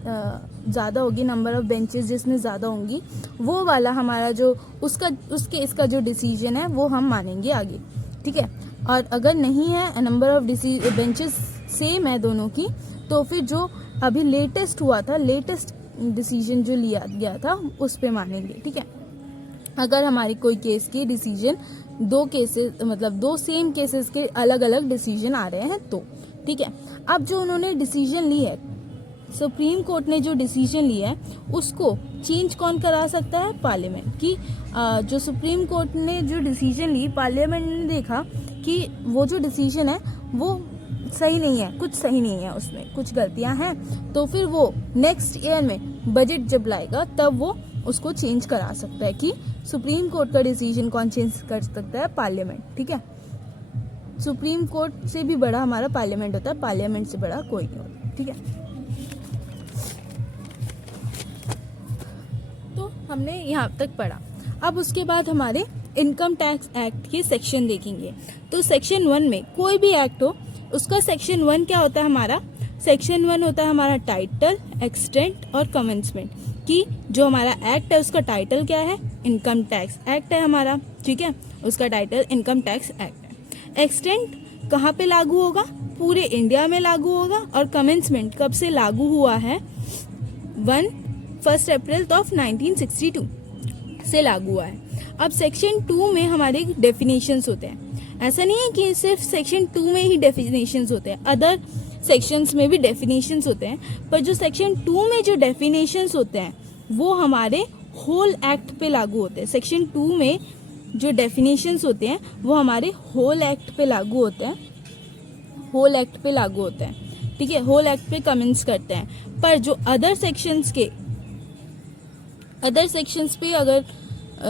ज़्यादा होगी नंबर ऑफ बेंचेस जिसमें ज़्यादा होंगी, वो वाला हमारा जो उस केस का जो डिसीजन है वो हम मानेंगे आगे, ठीक है। और अगर नहीं है, नंबर ऑफ बेंचेस सेम है दोनों की, तो फिर जो अभी लेटेस्ट हुआ था, लेटेस्ट डिसीजन जो लिया गया था उस पे मानेंगे, ठीक है। अगर हमारी कोई केस की डिसीजन दो सेम केसेस के अलग अलग डिसीजन आ रहे हैं तो, ठीक है। अब जो उन्होंने डिसीजन ली है, सुप्रीम कोर्ट ने जो डिसीजन लिया है उसको चेंज कौन करा सकता है? पार्लियामेंट। की जो सुप्रीम कोर्ट ने जो डिसीजन ली, पार्लियामेंट ने देखा कि वो जो डिसीजन है वो सही नहीं है, कुछ सही नहीं है, उसमें कुछ गलतियां हैं, तो फिर वो नेक्स्ट ईयर में बजट जब लाएगा तब वो उसको चेंज करा सकता है कि सुप्रीम कोर्ट का डिसीजन कौन चेंज कर सकता है, पार्लियामेंट, ठीक है। सुप्रीम कोर्ट से भी बड़ा हमारा पार्लियामेंट होता है, पार्लियामेंट से बड़ा कोई नहीं होता, ठीक है। तो हमने यहाँ तक पढ़ा। अब उसके बाद हमारे इनकम टैक्स एक्ट के सेक्शन देखेंगे। तो सेक्शन 1 में कोई भी एक्ट हो उसका सेक्शन 1 क्या होता है हमारा, सेक्शन 1 होता है हमारा टाइटल, एक्सटेंट और कमेंसमेंट, कि जो हमारा एक्ट है उसका टाइटल क्या है, इनकम टैक्स एक्ट है हमारा, ठीक है, उसका टाइटल इनकम टैक्स एक्ट है। एक्सटेंट कहाँ पे लागू होगा, पूरे इंडिया में लागू होगा, और कमेंसमेंट कब से लागू हुआ है, 1 अप्रैल ऑफ 1962 से लागू हुआ है। अब सेक्शन 2 में हमारे डेफिनेशंस होते हैं। ऐसा नहीं है कि सिर्फ सेक्शन 2 में ही डेफिनेशंस होते हैं, अदर सेक्शंस में भी डेफिनेशंस होते हैं, पर जो सेक्शन 2 में जो डेफिनेशंस होते हैं वो हमारे होल एक्ट पे लागू होते हैं। सेक्शन 2 में जो डेफिनेशंस होते हैं वो हमारे होल एक्ट पे लागू होते हैं, होल एक्ट पे लागू होते हैं, ठीक है, होल एक्ट पे कमेंट्स करते हैं। पर जो अदर सेक्शंस पे अगर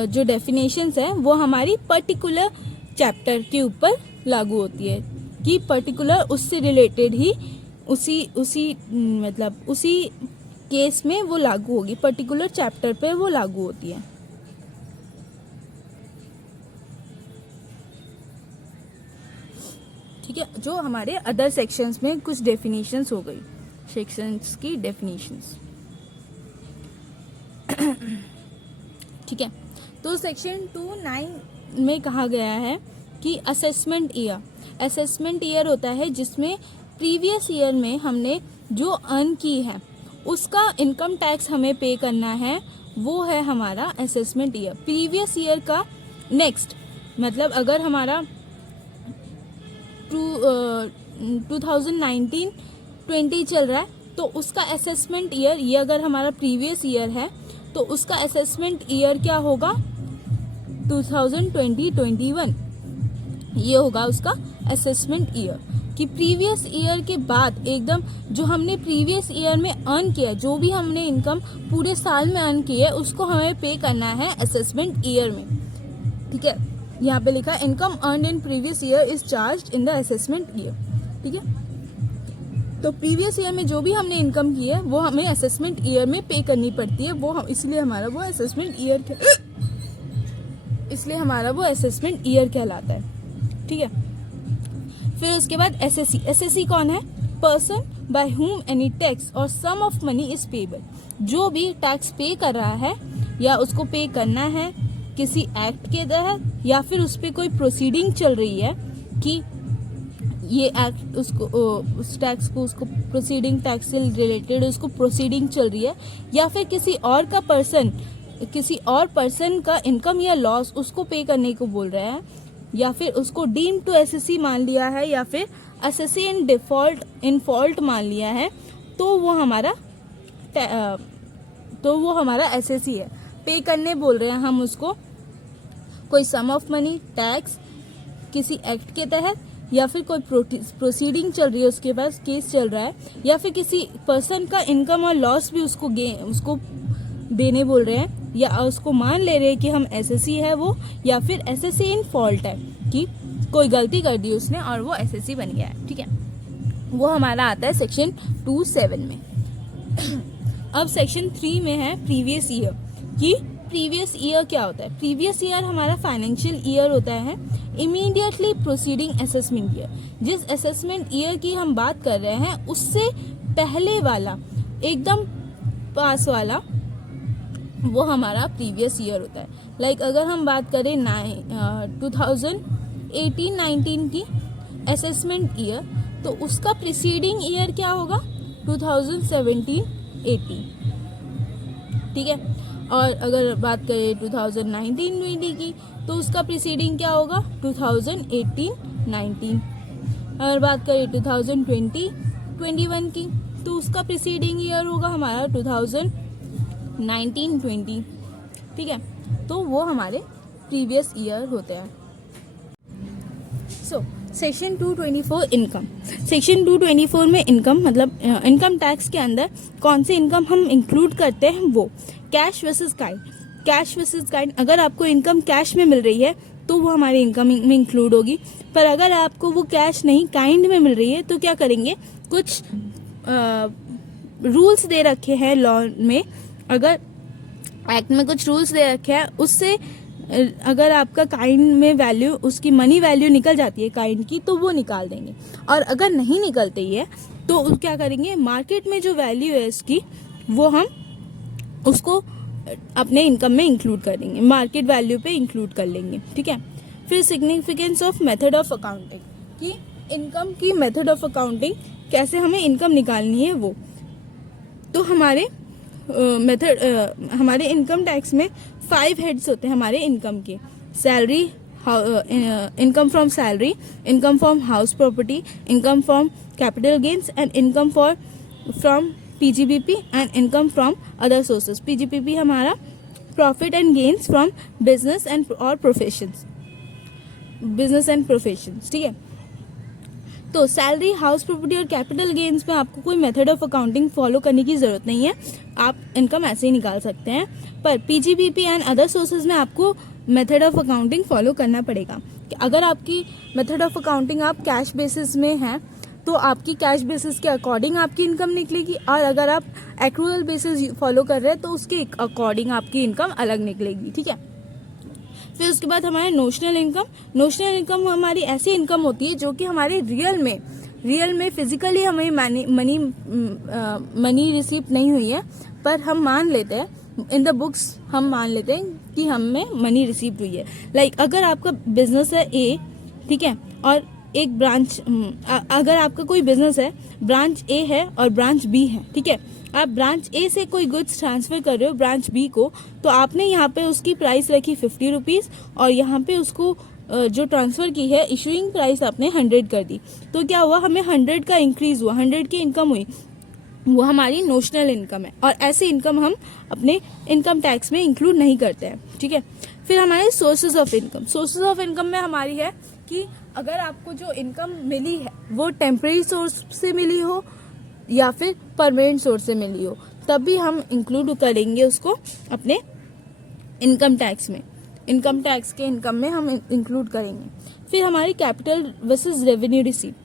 जो डेफिनेशंस है वो हमारी पर्टिकुलर चैप्टर के ऊपर लागू होती है, कि पर्टिकुलर उससे रिलेटेड ही उसी केस में वो लागू होगी, पर्टिकुलर चैप्टर पे वो लागू होती है। ठीक है, जो हमारे अदर सेक्शंस में कुछ डेफिनेशंस हो गई, सेक्शंस की डेफिनेशंस, ठीक है। तो सेक्शन 2(9) में कहा गया है कि असेसमेंट ईयर होता है जिसमें प्रीवियस ईयर में हमने जो अर्न की है उसका इनकम टैक्स हमें पे करना है, वो है हमारा असेसमेंट ईयर। प्रीवियस ईयर का नेक्स्ट मतलब अगर हमारा 2019-20 चल रहा है तो उसका असेसमेंट ईयर, ये अगर हमारा प्रीवियस ईयर है तो उसका असेसमेंट ईयर क्या होगा, 2020-21, ये होगा उसका असेसमेंट ईयर। कि प्रीवियस ईयर के बाद एकदम जो हमने प्रीवियस ईयर में अर्न किया, जो भी हमने इनकम पूरे साल में अर्न की है उसको हमें पे करना है असेसमेंट ईयर में, ठीक है। यहाँ पे लिखा है income earn in previous year is charged in the assessment year, ठीक है। तो प्रीवियस ईयर में जो भी हमने इनकम की है वो हमें असेसमेंट ईयर में पे करनी पड़ती है, वो इसलिए हमारा वो असेसमेंट ईयर कहलाता है, ठीक है। फिर उसके बाद एसएससी कौन है, person by whom any tax और सम ऑफ मनी इज पेबल, जो भी टैक्स पे कर रहा है या उसको पे करना है किसी एक्ट के तहत, या फिर उस पर कोई प्रोसीडिंग चल रही है कि ये एक्ट उसको उस टैक्स को उसको प्रोसीडिंग टैक्स से रिलेटेड उसको प्रोसीडिंग चल रही है, या फिर किसी और पर्सन का इनकम या लॉस उसको पे करने को बोल रहा है, या फिर उसको डीम टू एसएससी मान लिया है, या फिर एसएससी इन फॉल्ट मान लिया है, तो वो हमारा एसएससी है। पे करने बोल रहे हैं हम उसको कोई सम ऑफ मनी, टैक्स किसी एक्ट के तहत, या फिर कोई प्रोसीडिंग चल रही है, उसके पास केस चल रहा है, या फिर किसी पर्सन का इनकम और लॉस भी उसको देने बोल रहे हैं, या उसको मान ले रहे हैं कि हम एसएससी है वो, या फिर एसएससी इन फॉल्ट है कि कोई गलती कर दी उसने और वो एसएससी बन गया है, ठीक है। वो हमारा आता है सेक्शन 2(7) में। अब सेक्शन 3 में है प्रीवियस ईयर, कि प्रीवियस ईयर क्या होता है। प्रीवियस ईयर हमारा फाइनेंशियल ईयर होता है इमीडिएटली प्रोसीडिंग असेसमेंट ईयर। जिस असेसमेंट ईयर की हम बात कर रहे हैं उससे पहले वाला एकदम पास वाला वो हमारा प्रीवियस ईयर होता है। लाइक अगर हम बात करें 2018-19 की असेसमेंट ईयर, तो उसका प्रीसीडिंग ईयर क्या होगा, 2017-18, ठीक है। और अगर बात करें 2019-20 की तो उसका प्रीसीडिंग क्या होगा, 2018-19। अगर बात करें 2020-21 की तो उसका प्रीसीडिंग ईयर होगा हमारा 2019-20, ठीक है। तो वो हमारे प्रीवियस ईयर होते हैं। Section 224 income. सेक्शन 224 में इनकम मतलब इनकम टैक्स के अंदर कौन से इनकम हम इंक्लूड करते हैं, वो cash versus kind, cash versus kind, अगर आपको इनकम कैश में मिल रही है तो वो हमारी इनकम में इंक्लूड होगी, पर अगर आपको वो कैश नहीं काइंड में मिल रही है तो क्या करेंगे, कुछ रूल्स दे रखे हैं लॉ में, अगर एक्ट में कुछ रूल्स दे रखे हैं, उससे अगर आपका काइंड में वैल्यू, उसकी मनी वैल्यू निकल जाती है काइंड की, तो वो निकाल देंगे, और अगर नहीं निकलती है तो क्या करेंगे, मार्केट में जो वैल्यू है उसकी, वो हम उसको अपने इनकम में इंक्लूड कर देंगे, मार्केट वैल्यू पे इंक्लूड कर लेंगे, ठीक है। फिर significance of method of accounting, कि इनकम की मेथड ऑफ अकाउंटिंग, कैसे हमें इनकम निकालनी है वो। तो हमारे हमारे इनकम टैक्स में 5 हेड्स होते हैं हमारे इनकम के, salary, income from salary, income from house property, income from capital gains and income from PGBP and income from other sources. PGBP हमारा profit and gains from business and और professions, business and professions, ठीक है। तो salary, house property और capital gains में आपको कोई method of accounting follow करने की जरूरत नहीं है, आप इनकम ऐसे ही निकाल सकते हैं। पर पीजीबीपी एंड अदर सोर्सेज में आपको मेथड ऑफ अकाउंटिंग फॉलो करना पड़ेगा। अगर आपकी मेथड ऑफ अकाउंटिंग आप कैश बेसिस में है तो आपकी कैश बेसिस के अकॉर्डिंग आपकी इनकम निकलेगी, और अगर आप एक्रूअल बेसिस फॉलो कर रहे हैं तो उसके अकॉर्डिंग आपकी इनकम अलग निकलेगी, ठीक है। फिर उसके बाद हमारे नोशनल इनकम, नोशनल इनकम हमारी ऐसी इनकम होती है जो कि हमारे रियल में फिजिकली हमें मनी रिसीव नहीं हुई है, पर हम मान लेते हैं इन द बुक्स, हम मान लेते हैं कि हमें मनी रिसीव हुई है। लाइक अगर आपका बिजनेस है ए, ठीक है, और एक ब्रांच, अगर आपका कोई बिजनेस है, ब्रांच ए है और ब्रांच बी है, ठीक है, आप ब्रांच ए से कोई गुड्स ट्रांसफर कर रहे हो ब्रांच बी को, तो आपने यहाँ पे उसकी प्राइस रखी 50 रुपीज़ और यहाँ पे उसको जो ट्रांसफर की है इशूइंग प्राइस आपने 100 कर दी, तो क्या हुआ, हमें 100 का इंक्रीज हुआ, 100 की इनकम हुई, वो हमारी नोशनल इनकम है, और ऐसी इनकम हम अपने इनकम टैक्स में इंक्लूड नहीं करते हैं, ठीक है। फिर हमारे sources of income, sources of income में हमारी है कि अगर आपको जो इनकम मिली है वो टेम्परेरी सोर्स से मिली हो या फिर परमानेंट सोर्स से मिली हो, तब भी हम इंक्लूड करेंगे उसको अपने इनकम टैक्स में, इनकम टैक्स के इनकम में हम इंक्लूड करेंगे। फिर हमारी कैपिटल वर्सेस रेवेन्यू रिसीप्ट,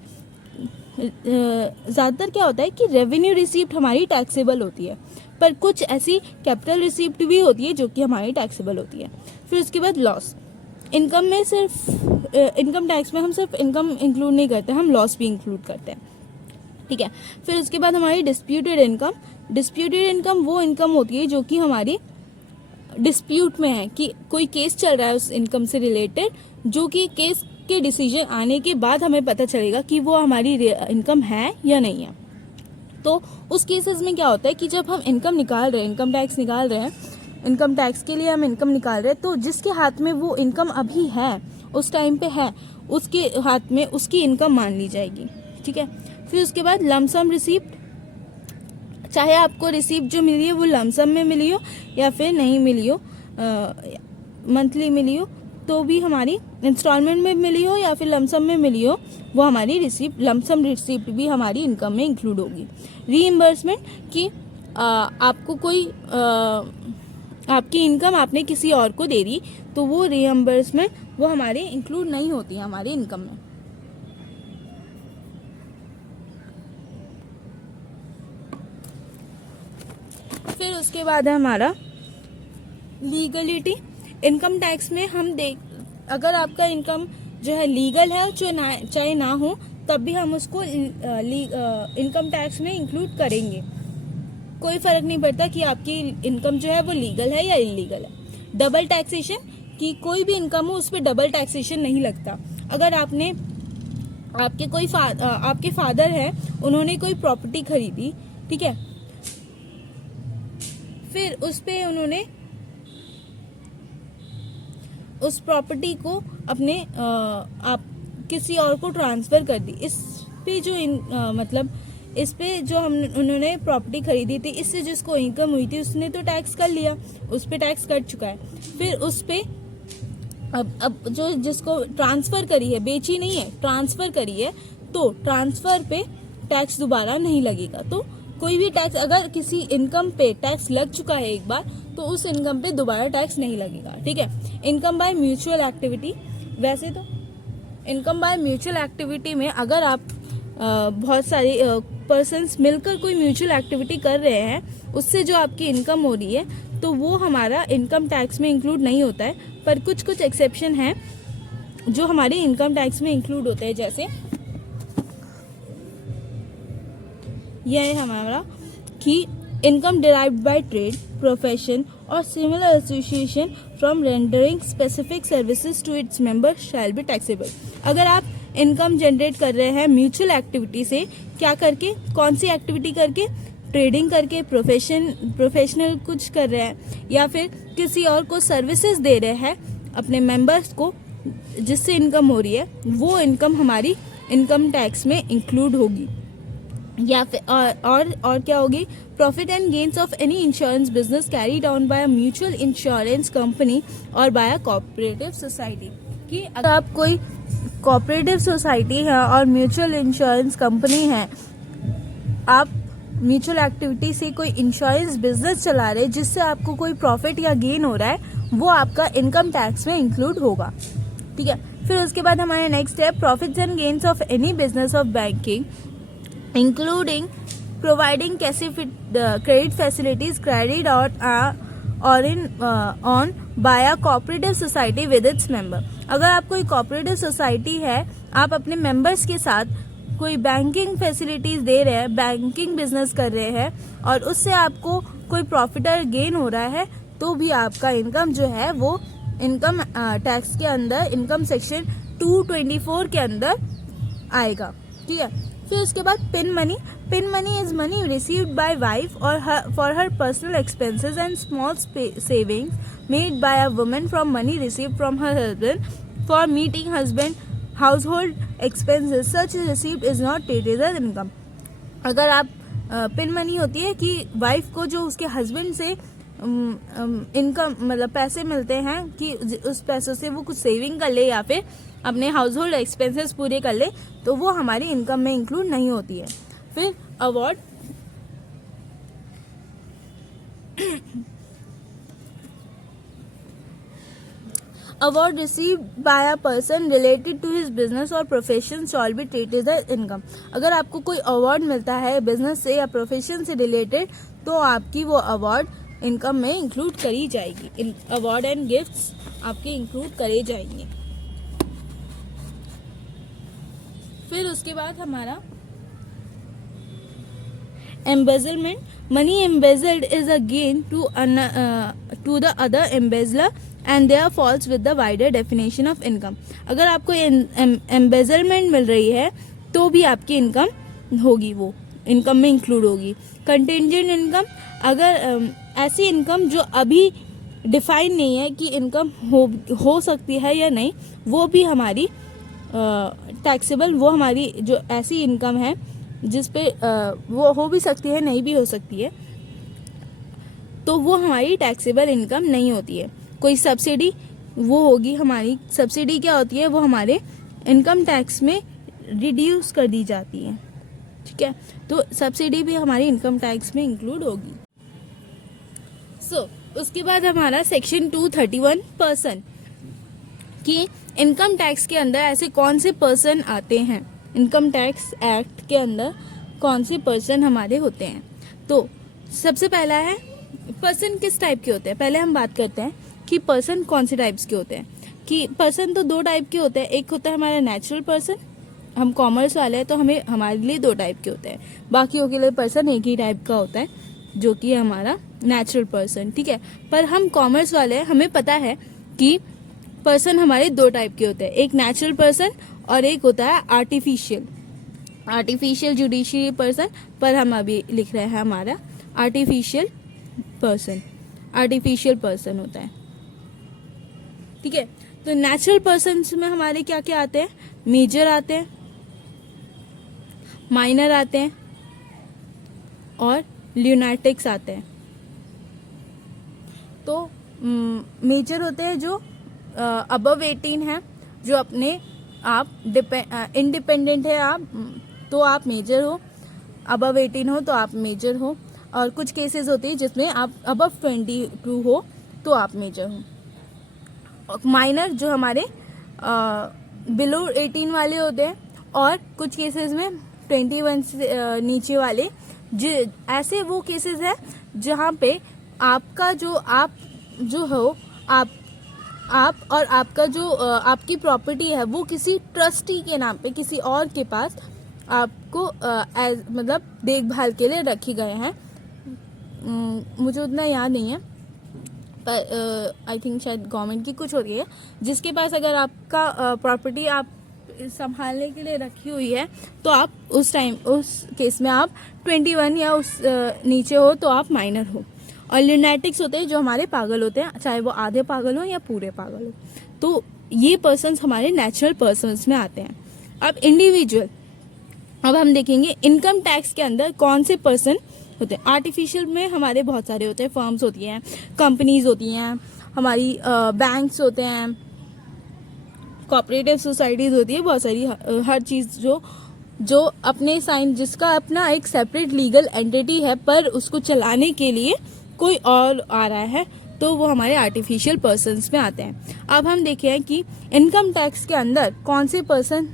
ज़्यादातर क्या होता है कि रेवेन्यू रिसीप्ट हमारी टैक्सेबल होती है, पर कुछ ऐसी कैपिटल रिसीप्ट भी होती है जो कि हमारी टैक्सेबल होती है। फिर उसके बाद लॉस, इनकम में सिर्फ इनकम टैक्स में हम सिर्फ इनकम इंक्लूड नहीं करते, हम लॉस भी इंक्लूड करते हैं, ठीक है। फिर उसके बाद हमारी डिस्प्यूटेड इनकम, डिस्प्यूटेड इनकम वो इनकम होती है जो कि हमारी डिस्प्यूट में है, कि कोई केस चल रहा है उस इनकम से रिलेटेड, जो कि केस के डिसीजन आने के बाद हमें पता चलेगा कि वो हमारी इनकम है या नहीं है। तो उस केसेस में क्या होता है कि जब हम इनकम निकाल रहे हैं, इनकम टैक्स निकाल रहे हैं, इनकम टैक्स के लिए हम इनकम निकाल रहे हैं, तो जिसके हाथ में वो इनकम अभी है, उस टाइम पे है, उसके हाथ में उसकी इनकम मान ली जाएगी, ठीक है। फिर उसके बाद लमसम रिसीप्ट, चाहे आपको रिसीप्ट जो मिली है वो लमसम में मिली हो या फिर नहीं मिली हो, मंथली मिली हो, तो भी हमारी इंस्टॉलमेंट में मिली हो या फिर लमसम में मिली हो, वो हमारी रिसीप्ट, लमसम रिसीप्ट भी हमारी इनकम में इंक्लूड होगी। रीइंबर्समेंट, कि आपको कोई आपकी इनकम आपने किसी और को दे दी, तो वो रीइंबर्समेंट वो हमारे इंक्लूड नहीं होती है हमारी इनकम में। फिर उसके बाद है हमारा लीगलिटी, इनकम टैक्स में हम अगर आपका इनकम जो है लीगल है चाहे ना हो, तब भी हम उसको इनकम टैक्स में इंक्लूड करेंगे, कोई फर्क नहीं पड़ता कि आपकी इनकम जो है वो लीगल है या इलीगल है। डबल टैक्सेशन, कि कोई भी इनकम हो उस पर डबल टैक्सेशन नहीं लगता। अगर आपने आपके फादर है, उन्होंने कोई प्रॉपर्टी खरीदी, ठीक है, फिर उस पे उन्होंने उस प्रॉपर्टी को अपने आप किसी और को ट्रांसफर कर दी, इस पे जो मतलब इस पे जो उन्होंने प्रॉपर्टी खरीदी थी, इससे जिसको इनकम हुई थी उसने तो टैक्स कर लिया, उस पे टैक्स कट चुका है। फिर उस पे अब जो जिसको ट्रांसफर करी है, बेची नहीं है, ट्रांसफर करी है, तो ट्रांसफर पे टैक्स दोबारा नहीं लगेगा। तो कोई भी टैक्स, अगर किसी इनकम पे टैक्स लग चुका है एक बार, तो उस इनकम पे दोबारा टैक्स नहीं लगेगा, ठीक है। इनकम बाय म्यूचुअल एक्टिविटी, वैसे तो इनकम बाय म्यूचुअल एक्टिविटी में अगर आप बहुत सारे पर्सन्स मिलकर कोई म्यूचुअल एक्टिविटी कर रहे हैं, उससे जो आपकी इनकम हो रही है, तो वो हमारा इनकम टैक्स में इंक्लूड नहीं होता है। पर कुछ कुछ एक्सेप्शन हैं जो हमारे इनकम टैक्स में इंक्लूड होते हैं, जैसे यह है हमारा कि income derived by trade, profession और similar association from rendering specific services to its member shall be taxable. अगर आप इनकम जनरेट कर रहे हैं म्यूचुअल एक्टिविटी से, क्या करके, कौन सी एक्टिविटी करके, ट्रेडिंग करके, प्रोफेशनल कुछ कर रहे हैं, या फिर किसी और को सर्विसेज दे रहे हैं अपने मेंबर्स को, जिससे इनकम हो रही है, वो इनकम हमारी इनकम टैक्स में इंक्लूड होगी। या फिर और क्या होगी, profit and gains of any insurance business carried on by a mutual insurance company और बाय अ कोऑपरेटिव सोसाइटी। कि अगर आप कोई कोऑपरेटिव सोसाइटी है और म्यूचुअल इंश्योरेंस कंपनी है, आप म्यूचुअल एक्टिविटी से कोई इंश्योरेंस बिजनेस चला रहे जिससे आपको कोई प्रॉफिट या गेन हो रहा है, वो आपका इनकम टैक्स में इंक्लूड होगा, ठीक है। फिर उसके बाद हमारे नेक्स्ट है profits and gains of any business of banking including providing credit facilities carried out or on by a cooperative society with its member। अगर आप कोई cooperative society है, आप अपने members के साथ कोई बैंकिंग फैसिलिटीज दे रहे हैं, बैंकिंग बिजनेस कर रहे हैं, और उससे आपको कोई प्रॉफिट और गेन हो रहा है, तो भी आपका इनकम जो है वो इनकम टैक्स के अंदर, इनकम सेक्शन 224 के अंदर आएगा, ठीक है। फिर उसके बाद pin money is money received by wife और for her personal expenses and small savings made by a woman from money received from her husband for meeting husband household expenses such received is not treated as income. अगर आप pin money होती है कि wife को जो उसके husband से income मतलब पैसे मिलते हैं कि उस पैसों से वो कुछ सेविंग कर ले या फिर अपने हाउस होल्ड एक्सपेंसेस पूरे कर ले, तो वो हमारी इनकम में इंक्लूड नहीं होती है। फिर award, award received by a person related to his business और profession shall be treated as income. अगर आपको कोई अवार्ड मिलता है बिजनेस से या प्रोफेशन से रिलेटेड, तो आपकी वो अवार्ड इनकम में इंक्लूड करी जाएगी। अवार्ड एंड गिफ्ट्स आपके इंक्लूड करे जाएंगे। फिर उसके बाद हमारा embezzlement, money embezzled is a gain to the other embezzler and there falls with the wider definition of income. अगर आपको एम्बेजलमेंट मिल रही है, तो भी आपकी इनकम होगी, वो इनकम में इंक्लूड होगी। कंटिंजेंट इनकम, अगर ऐसी इनकम जो अभी डिफाइन नहीं है कि इनकम हो सकती है या नहीं, वो भी हमारी टैक्सेबल, वो हमारी जो ऐसी इनकम है जिस पे वो हो भी सकती है, नहीं भी हो सकती है, तो वो हमारी टैक्सेबल इनकम नहीं होती है। कोई सब्सिडी, वो होगी हमारी, सब्सिडी क्या होती है, वो हमारे इनकम टैक्स में रिड्यूस कर दी जाती है, ठीक है। तो सब्सिडी भी हमारी इनकम टैक्स में इंक्लूड होगी। उसके बाद हमारा सेक्शन 231 पर्सन, कि इनकम टैक्स के अंदर ऐसे कौन से पर्सन आते हैं, इनकम टैक्स एक्ट के अंदर कौन से पर्सन हमारे होते हैं। तो सबसे पहला है पर्सन किस टाइप के होते हैं। पहले हम बात करते हैं कि पर्सन कौन से टाइप्स के होते हैं। कि पर्सन तो दो टाइप के होते हैं, एक होता है हमारा नेचुरल पर्सन, हम कॉमर्स वाले हैं तो हमारे लिए दो टाइप के होते हैं, बाकियों के लिए पर्सन एक ही टाइप का होता है, जो कि हमारा नेचुरल पर्सन, ठीक है। पर हम कॉमर्स वाले हैं, हमें पता है कि पर्सन हमारे दो टाइप के होते हैं, एक नेचुरल पर्सन और एक होता है आर्टिफिशियल जुडिशियरी पर्सन। पर हम अभी लिख रहे हैं हमारा आर्टिफिशियल पर्सन होता है, ठीक है। तो नेचुरल पर्सन में हमारे क्या क्या आते हैं, मेजर आते हैं, माइनर आते हैं और ल्यूनाटिक्स आते हैं। तो मेजर होते हैं जो अबव 18 है, जो अपने आप इंडिपेंडेंट है आप, तो आप मेजर हो। अबव 18 हो तो आप मेजर हो, और कुछ केसेस होते हैं जिसमें आप अबव 22 हो तो आप मेजर हो। माइनर जो हमारे बिलो 18 वाले होते हैं, और कुछ केसेस में 21 से नीचे वाले, जो ऐसे वो केसेस हैं जहाँ पे आपका जो आप जो हो आप और आपका जो आपकी प्रॉपर्टी है वो किसी ट्रस्टी के नाम पे किसी और के पास आपको मतलब देखभाल के लिए रखे गए हैं। मुझे उतना याद नहीं है, पर आई थिंक शायद गवर्नमेंट की कुछ होती है जिसके पास अगर आपका प्रॉपर्टी आप संभालने के लिए रखी हुई है, तो आप उस केस में आप 21 या उस नीचे हो तो आप माइनर हो। और ल्यूनेटिक्स होते हैं जो हमारे पागल होते हैं, चाहे वो आधे पागल हो या पूरे पागल हो, तो ये पर्सन्स हमारे नेचुरल पर्सन्स में आते हैं। अब इंडिविजुअल, अब हम देखेंगे इनकम टैक्स के अंदर कौन से पर्सन होते हैं। आर्टिफिशियल में हमारे बहुत सारे होते हैं, फर्म्स होती हैं, कंपनीज होती हैं, हमारी बैंक्स होते हैं, कोऑपरेटिव सोसाइटीज होती है, बहुत सारी हर चीज़ जो अपने साइन जिसका अपना एक सेपरेट लीगल एंटिटी है पर उसको चलाने के लिए कोई और आ रहा है, तो वो हमारे आर्टिफिशियल पर्सन्स में आते हैं। अब हम देखें हैं कि इनकम टैक्स के अंदर कौन से पर्सन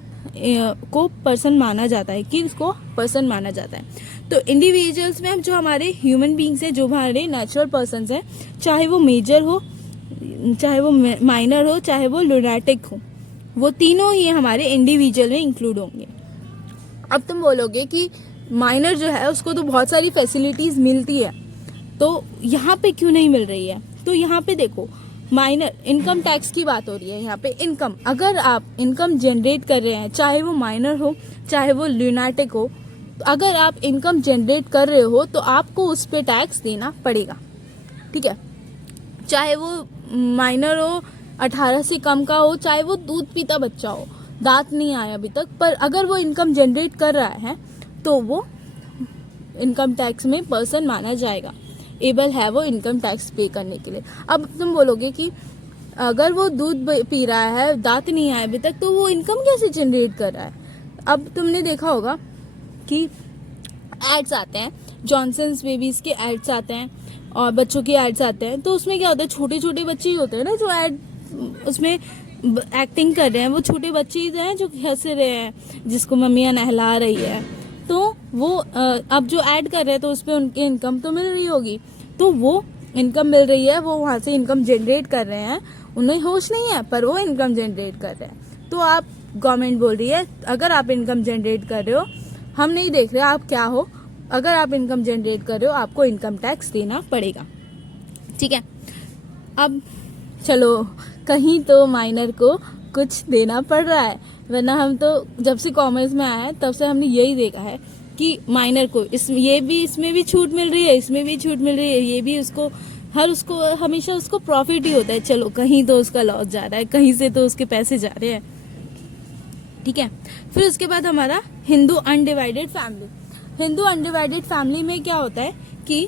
को पर्सन माना जाता है, कि उसको पर्सन माना जाता है। तो इंडिविजुअल्स में हम जो हमारे ह्यूमन बींग्स हैं, जो हमारे नेचुरल पर्सन्स हैं, चाहे वो मेजर हो, चाहे वो माइनर हो, चाहे वो लुनाटिक हो, वो तीनों ही हमारे इंडिविजुअल में इंक्लूड होंगे। अब तुम बोलोगे कि माइनर जो है उसको तो बहुत सारी फैसिलिटीज मिलती है, तो यहाँ पे क्यों नहीं मिल रही है? तो यहाँ पे देखो, माइनर इनकम टैक्स की बात हो रही है यहाँ पे। इनकम, अगर आप इनकम जनरेट कर रहे हैं, चाहे वो माइनर हो चाहे वो ल्यूनाटिक हो, तो अगर आप इनकम जनरेट कर रहे हो तो आपको उस पर टैक्स देना पड़ेगा, ठीक है। चाहे वो माइनर हो, 18 से कम का हो, चाहे वो दूध पीता बच्चा हो, दांत नहीं आया अभी तक, पर अगर वो इनकम जनरेट कर रहा है तो वो इनकम टैक्स में पर्सन माना जाएगा, एबल है वो इनकम टैक्स पे करने के लिए। अब तुम बोलोगे कि अगर वो दूध पी रहा है, दांत नहीं आया अभी तक, तो वो इनकम कैसे जनरेट कर रहा है? अब तुमने देखा होगा कि एड्स आते हैं, जॉनसन्स बेबीज के एड्स आते हैं और बच्चों के एड्स आते हैं, तो उसमें क्या होता है, छोटे छोटे बच्चे ही होते हैं ना जो एड उसमें एक्टिंग कर रहे हैं, वो छोटे बच्चे ही हैं जो हंस रहे हैं, जिसको मम्मियाँ नहला रही है, तो वो अब जो ऐड कर रहे हैं तो उस पर उनकी इनकम तो मिल रही होगी, तो वो इनकम मिल रही है, वो वहाँ से इनकम जनरेट कर रहे हैं, उन्हें होश नहीं है पर वो इनकम जनरेट कर रहे हैं। तो आप, गवर्नमेंट बोल रही है अगर आप इनकम जनरेट कर रहे हो, हम नहीं देख रहे आप क्या हो, अगर आप इनकम जनरेट कर रहे हो आपको इनकम टैक्स देना पड़ेगा, ठीक है। अब चलो, कहीं तो माइनर को कुछ देना पड़ रहा है, वरना हम तो जब से कॉमर्स में आए हैं तब से हमने यही देखा है कि माइनर को इसमें भी छूट मिल रही है, इसमें भी छूट मिल रही है, ये भी उसको हमेशा उसको प्रॉफिट ही होता है। चलो, कहीं तो उसका लॉस जा रहा है, कहीं से तो उसके पैसे जा रहे हैं, ठीक है। फिर उसके बाद हमारा Hindu undivided family. Hindu undivided family में क्या होता है कि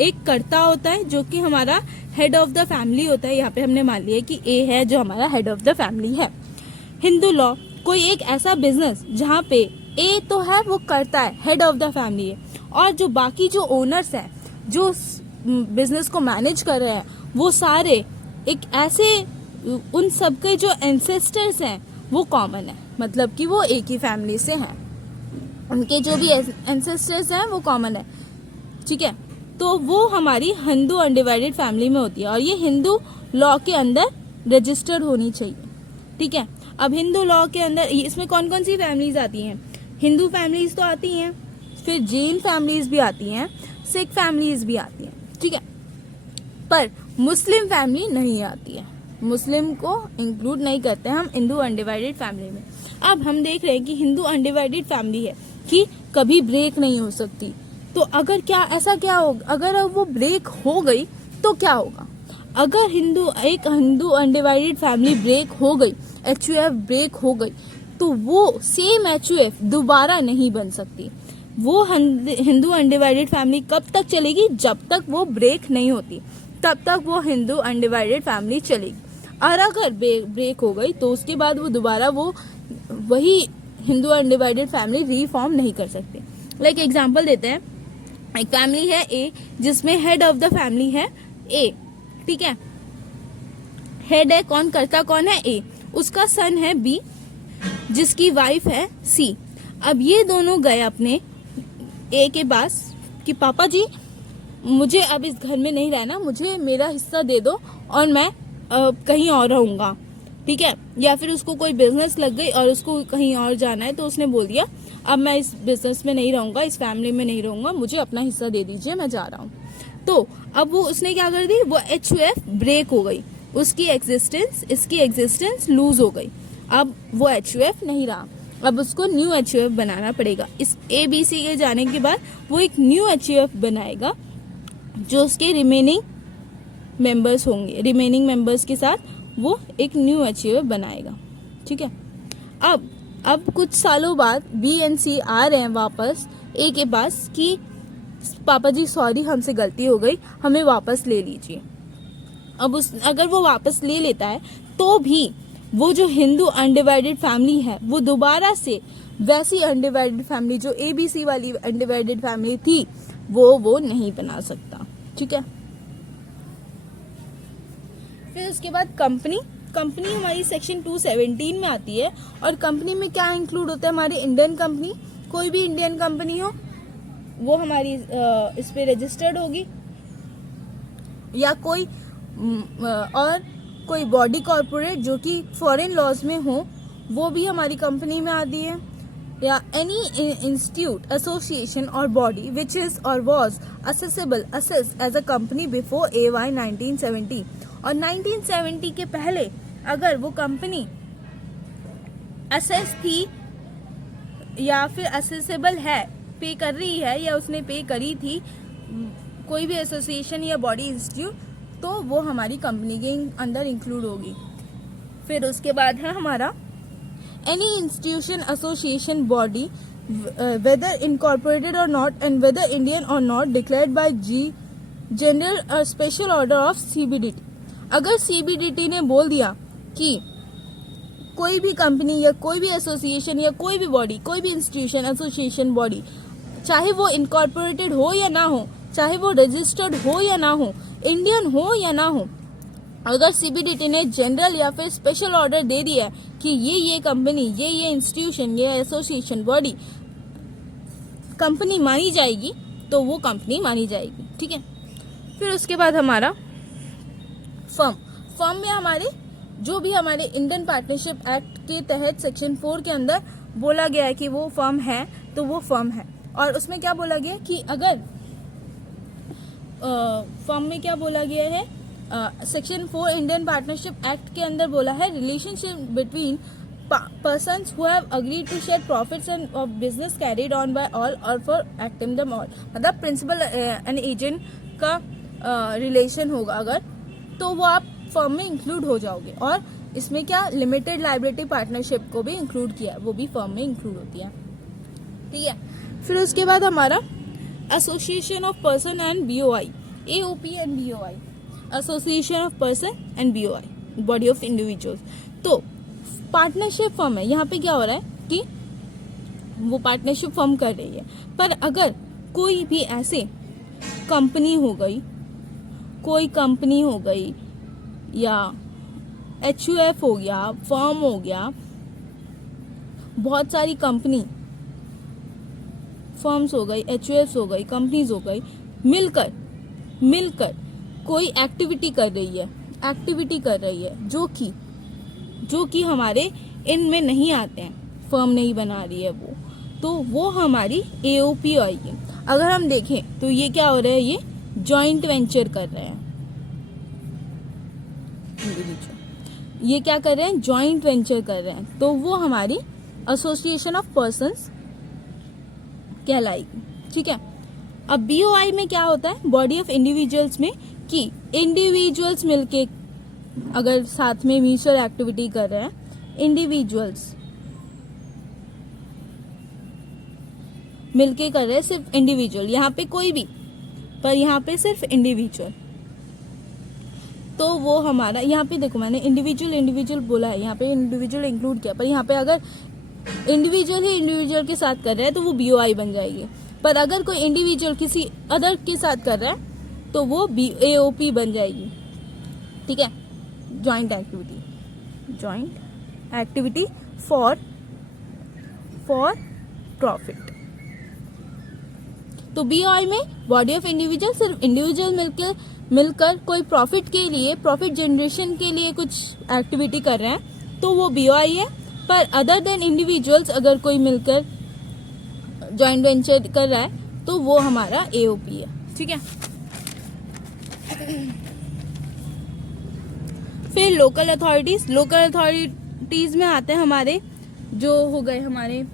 एक कर्ता होता है जो कि हमारा हेड ऑफ द फैमिली होता है। यहाँ पे हमने मान लिया कि ए है जो हमारा हेड ऑफ द फैमिली है। हिंदू लॉ, कोई एक ऐसा बिजनेस जहाँ पे ए तो है वो करता है, हेड ऑफ द फैमिली है, और जो बाकी जो ओनर्स हैं जो बिजनेस को मैनेज कर रहे हैं वो सारे एक ऐसे, उन सबके जो एंसेस्टर्स हैं वो कॉमन है, मतलब कि वो एक ही फैमिली से हैं, उनके जो भी एंसेस्टर्स हैं वो कॉमन है, ठीक है। तो वो हमारी हिंदू अनडिवाइडेड फैमिली में होती है और ये हिंदू लॉ के अंदर रजिस्टर्ड होनी चाहिए, ठीक है। अब हिंदू लॉ के अंदर इसमें कौन कौन सी फैमिलीज आती हैं? हिंदू फैमिलीज तो आती हैं, फिर जैन फैमिलीज भी आती हैं, सिख फैमिलीज भी आती हैं, ठीक है, पर मुस्लिम फैमिली नहीं आती है, मुस्लिम को इंक्लूड नहीं करते हम हिंदू अनडिवाइडेड फैमिली में। अब हम देख रहे हैं कि हिंदू अनडिवाइडेड फैमिली है कि कभी ब्रेक नहीं हो सकती, तो अगर ऐसा क्या होगा, अगर वो ब्रेक हो गई तो क्या होगा? अगर हिंदू अनडिवाइडेड फैमिली ब्रेक हो गई, HUF ब्रेक हो गई, तो वो सेम HUF दोबारा नहीं बन सकती। वो हिंदू अनडिवाइडेड फैमिली कब तक चलेगी? जब तक वो ब्रेक नहीं होती, तब तक वो हिंदू अनडिवाइडेड फैमिली चलेगी। और अगर ब्रेक हो गई तो उसके बाद वो दोबारा वही हिंदू अनडिवाइडेड फैमिली रीफॉर्म नहीं कर सकते। लाइक एग्जाम्पल देते हैं, एक फैमिली है ए जिसमें हेड ऑफ द फैमिली है ए, ठीक है, हेड है कौन, करता कौन है ए, उसका सन है बी जिसकी वाइफ है सी। अब ये दोनों गए अपने ए के पास कि पापा जी मुझे अब इस घर में नहीं रहना, मुझे मेरा हिस्सा दे दो और मैं कहीं और रहूंगा, ठीक है। या फिर उसको कोई बिजनेस लग गई और उसको कहीं और जाना है, तो उसने बोल दिया अब मैं इस बिजनेस में नहीं रहूंगा, इस फैमिली में नहीं रहूंगा, मुझे अपना हिस्सा दे दीजिए, मैं जा रहा हूँ। तो अब वो उसने क्या कर दी, वो HUF ब्रेक हो गई, उसकी एग्जिस्टेंस, इसकी एग्जिस्टेंस लूज हो गई। अब वो HUF नहीं रहा, अब उसको न्यू HUF बनाना पड़ेगा। इस ABC के जाने के बाद वो एक न्यू HUF बनाएगा जो उसके रिमेनिंग मेंबर्स होंगे, रिमेनिंग मेंबर्स के साथ वो एक न्यू HUF बनाएगा, ठीक है। अब कुछ सालों बाद B and C आ रहे हैं वापस A के पास कि पापा जी सॉरी हमसे गलती हो गई, हमें वापस ले लीजिए। अब अगर वो वापस ले लेता है तो भी वो जो हिंदू अनडिवाइडेड फैमिली है वो दोबारा से वैसी अनडिवाइडेड फैमिली जो ABC वाली अनडिवाइडेड फैमिली थी वो नहीं बना सकता, ठीक है। फिर उसके बाद कंपनी हमारी सेक्शन 217 में आती है। और कंपनी में क्या इंक्लूड होता है, हमारी इंडियन कंपनी, कोई भी इंडियन कंपनी हो वो हमारी इस पे रजिस्टर्ड होगी, या कोई और कोई बॉडी कॉर्पोरेट जो कि फॉरेन लॉज में हो वो भी हमारी कंपनी में आती है, या एनी इंस्टीट्यूट, एसोसिएशन और बॉडी विच इज और was assessed as a company before AY 1970। और 1970 के पहले अगर वो कंपनी असेस थी या फिर असेसेबल है, पे कर रही है या उसने पे करी थी कोई भी एसोसिएशन या बॉडी इंस्टीट्यूट, तो वो हमारी कंपनी के अंदर इंक्लूड होगी। फिर उसके बाद है हमारा any institution, association, body whether incorporated or not and whether Indian or not declared by general or special order of CBDT। अगर CBDT ने बोल दिया कि कोई भी कंपनी या कोई भी एसोसिएशन या कोई भी बॉडी, कोई भी इंस्टीट्यूशन, एसोसिएशन, बॉडी, चाहे वो इनकॉर्पोरेटेड हो या ना हो, चाहे वो रजिस्टर्ड हो या ना हो, इंडियन हो या ना हो, अगर CBDT ने जनरल या फिर स्पेशल ऑर्डर दे दिया कि ये कंपनी, ये इंस्टीट्यूशन, ये एसोसिएशन, बॉडी कंपनी मानी जाएगी, तो वो कंपनी मानी जाएगी, ठीक है। फिर उसके बाद हमारा फर्म में हमारे जो भी हमारे इंडियन पार्टनरशिप एक्ट के तहत सेक्शन 4 के अंदर बोला गया है कि वो फर्म है, तो वो फर्म है। और उसमें क्या बोला गया कि अगर फर्म में क्या बोला गया है, सेक्शन 4 इंडियन पार्टनरशिप एक्ट के अंदर बोला है relationship between persons who have agreed to share profits and of business carried on by all or for acting them all। मतलब प्रिंसिपल एंड एजेंट का रिलेशन होगा अगर, तो वो आप फर्म में इंक्लूड हो जाओगे। और इसमें क्या लिमिटेड लाइबिलिटी पार्टनरशिप को भी इंक्लूड किया, वो भी फर्म में इंक्लूड होती है, ठीक है। फिर उसके बाद हमारा association of person and BOI, AOP and BOI, association of person and BOI, body of individuals. तो पार्टनरशिप फर्म है, यहाँ पे क्या हो रहा है कि वो पार्टनरशिप फर्म कर रही है, पर अगर कोई भी ऐसे कंपनी हो गई, कोई कंपनी हो गई या HUF हो गया, फर्म हो गया, बहुत सारी कंपनी, फर्म्स हो गई, HUFs हो गई, कंपनीज हो गई, मिलकर कोई एक्टिविटी कर रही है जो कि हमारे इनमें नहीं आते हैं, फर्म नहीं बना रही है वो, तो वो हमारी AOP आएगी। अगर हम देखें तो ये क्या हो रहा है, ये जॉइंट वेंचर कर रहे हैं, ये क्या कर रहे हैं, जॉइंट वेंचर कर रहे हैं, तो वो हमारी एसोसिएशन ऑफ पर्संस कहलाएगी, ठीक है। अब BOI में क्या होता है, बॉडी ऑफ इंडिविजुअल्स में, कि इंडिविजुअल्स मिलके अगर साथ में म्यूचुअल एक्टिविटी कर रहे हैं, इंडिविजुअल्स मिलके कर रहे हैं, सिर्फ इंडिविजुअल, यहाँ पे कोई भी, पर यहाँ पे सिर्फ इंडिविजुअल, तो वो हमारा, यहाँ पे देखो मैंने इंडिविजुअल बोला है, यहाँ पे इंडिविजुअल इंक्लूड किया, पर यहाँ पे अगर इंडिविजुअल ही इंडिविजुअल के साथ कर रहे हैं तो वो BOI बन जाएगी। पर अगर कोई इंडिविजुअल किसी अदर के साथ कर रहा है तो वो AOP बन जाएगी, ठीक है, जॉइंट एक्टिविटी फॉर प्रॉफिट। तो BOI में बॉडी ऑफ इंडिविजुअल, सिर्फ इंडिविजुअल मिलकर कोई प्रॉफिट के लिए, प्रॉफिट जनरेशन के लिए कुछ एक्टिविटी कर रहे हैं तो वो BOI है। पर अदर देन इंडिविजुअल्स अगर कोई मिलकर जॉइंट वेंचर कर रहा है तो वो हमारा AOP है, ठीक है। फिर लोकल अथॉरिटीज में आते हैं हमारे जो हो गए हमारे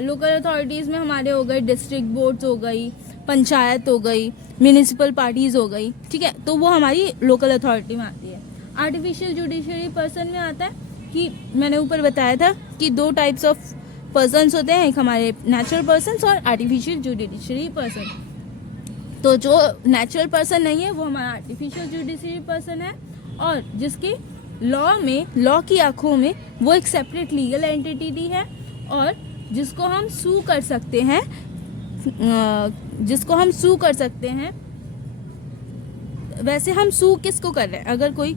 लोकल अथॉरिटीज में हमारे हो गए डिस्ट्रिक्ट बोर्ड्स हो गई, पंचायत हो गई, म्यूनिसिपल पार्टीज हो गई, ठीक है, तो वो हमारी लोकल अथॉरिटी में आती है। आर्टिफिशियल जुडिशरी पर्सन में आता है कि मैंने ऊपर बताया था कि 2 टाइप्स ऑफ पर्सन्स होते हैं, एक हमारे नेचुरल पर्सन्स और आर्टिफिशियल जुडिशरी पर्सन। तो जो नेचुरल पर्सन नहीं है वो हमारा आर्टिफिशियल जुडिशरी पर्सन है, और जिसके लॉ की आंखों में वो एक सेपरेट लीगल एंटिटी है, और जिसको हम सू कर सकते हैं। वैसे हम सू किसको कर रहे हैं, अगर कोई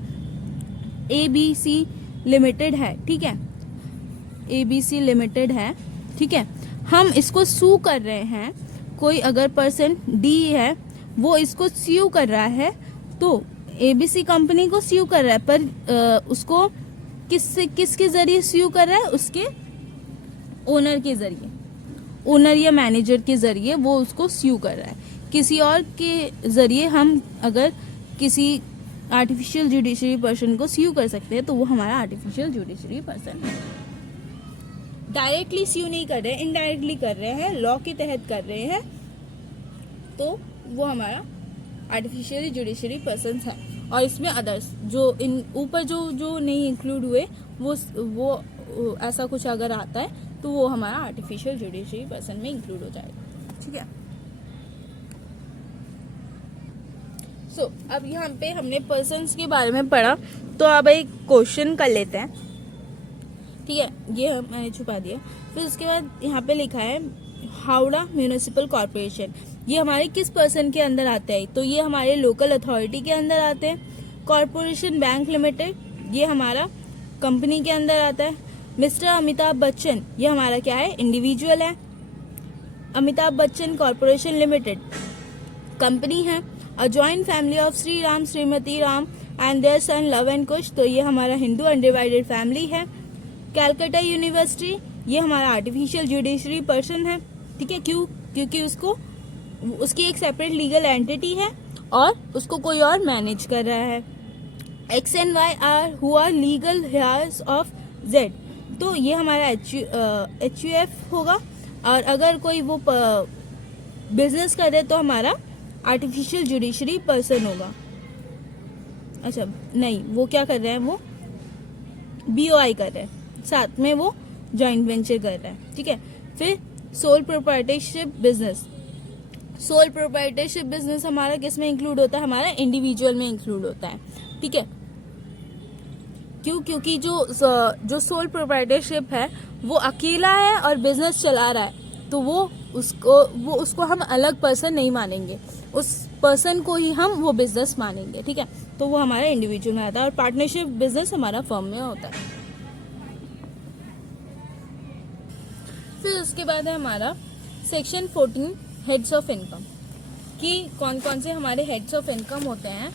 ABC लिमिटेड है, ठीक है, ABC लिमिटेड है, ठीक है, हम इसको सू कर रहे हैं। कोई अगर पर्सन D है वो इसको स्यू कर रहा है तो ABC कंपनी को स्यू कर रहा है, पर उसको किसके जरिए स्यू कर रहा है, उसके ओनर के जरिए, ओनर या मैनेजर के जरिए वो उसको स्यू कर रहा है। किसी और के जरिए हम अगर किसी आर्टिफिशियल जुडिशरी पर्सन को स्यू कर सकते हैं तो वो हमारा आर्टिफिशियल जुडिशरी पर्सन है। डायरेक्टली स्यू नहीं कर रहे हैं, इनडायरेक्टली कर रहे हैं, लॉ के तहत कर रहे हैं, तो वो हमारा आर्टिफिशियल जुडिशरी पर्सन है। और इसमें अदर्स जो इन ऊपर जो नहीं इंक्लूड हुए वो ऐसा कुछ अगर आता है तो वो हमारा आर्टिफिशियल जुडिशरी पर्सन में इंक्लूड हो जाएगा, ठीक है। सो अब यहाँ पे हमने पर्सन्स के बारे में पढ़ा, तो अब एक क्वेश्चन कर लेते हैं, ठीक है, ये मैंने छुपा दिया। फिर उसके बाद यहाँ पे लिखा है हावड़ा म्यूनिसिपल कॉर्पोरेशन, ये हमारे किस पर्सन के अंदर आते हैं, तो ये हमारे लोकल अथॉरिटी के अंदर आते हैं। कॉर्पोरेशन बैंक लिमिटेड, ये हमारा कंपनी के अंदर आता है। मिस्टर अमिताभ बच्चन, ये हमारा क्या है, इंडिविजुअल है। Amitabh Bachchan corporation limited company है। A joint family of Shri Ram, Shrimati Ram and their son Luv and Kush, तो ये हमारा हिंदू अनडिवाइडेड फैमिली है। कैलकाटा यूनिवर्सिटी, ये हमारा आर्टिफिशियल जुडिशरी पर्सन है, ठीक है, क्योंकि उसकी एक सेपरेट लीगल एंटिटी है और उसको कोई और मैनेज कर रहा है। X and Y are who are legal heirs of Z, तो ये हमारा HUF होगा। और अगर कोई वो बिजनेस करे तो हमारा आर्टिफिशियल जुडिशरी पर्सन होगा। अच्छा नहीं, वो क्या कर रहे हैं, वो BOI कर रहे हैं, साथ में वो जॉइंट वेंचर कर रहा है, ठीक है। फिर sole proprietorship business, sole proprietorship business हमारा किस में इंक्लूड होता है, हमारा इंडिविजुअल में इंक्लूड होता है, ठीक है। क्योंकि जो सोल प्रोप्राइटरशिप है वो अकेला है और बिजनेस चला रहा है, तो वो उसको हम अलग पर्सन नहीं मानेंगे, उस पर्सन को ही हम वो बिजनेस मानेंगे, ठीक है। तो वो हमारा इंडिविजुअल में आता है, और पार्टनरशिप बिजनेस हमारा फर्म में होता है। फिर उसके बाद है हमारा सेक्शन 14 हेड्स ऑफ इनकम, कि कौन कौन से हमारे हेड्स ऑफ इनकम होते हैं,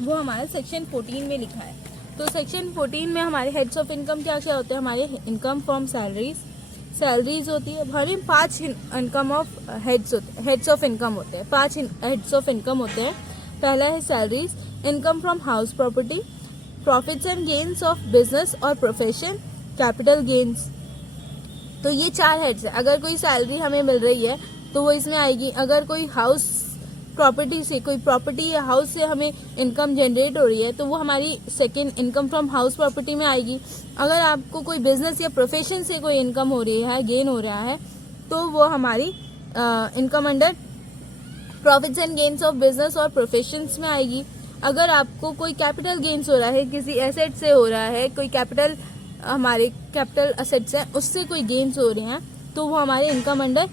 वो हमारे सेक्शन 14 में लिखा है। तो सेक्शन 14 में हमारे हेड्स ऑफ इनकम क्या क्या होते हैं, हमारे इनकम फ्रॉम सैलरीज होती है। हमारे 5 income of heads of income होते हैं, 5 हेड्स ऑफ इनकम होते हैं। पहला है salaries, income from house property, profits and gains of business और प्रोफेशन, कैपिटल गेन्स। तो ये 4 हेड्स है। अगर कोई सैलरी हमें मिल रही है तो वो इसमें आएगी। अगर कोई हाउस प्रॉपर्टी से, कोई प्रॉपर्टी या हाउस से हमें इनकम जनरेट हो रही है तो वो हमारी second income from house property में आएगी। अगर आपको कोई बिजनेस या प्रोफेशन से कोई इनकम हो रही है, गेन हो रहा है, तो वो हमारी income under profits and gains of business और प्रोफेशंस में आएगी। अगर आपको कोई कैपिटल गेन्स हो रहा है, किसी एसेट से हो रहा है, कोई कैपिटल हमारे कैपिटल असेट्स हैं उससे कोई गेन्स हो रहे हैं, तो वो हमारे इनकम अंडर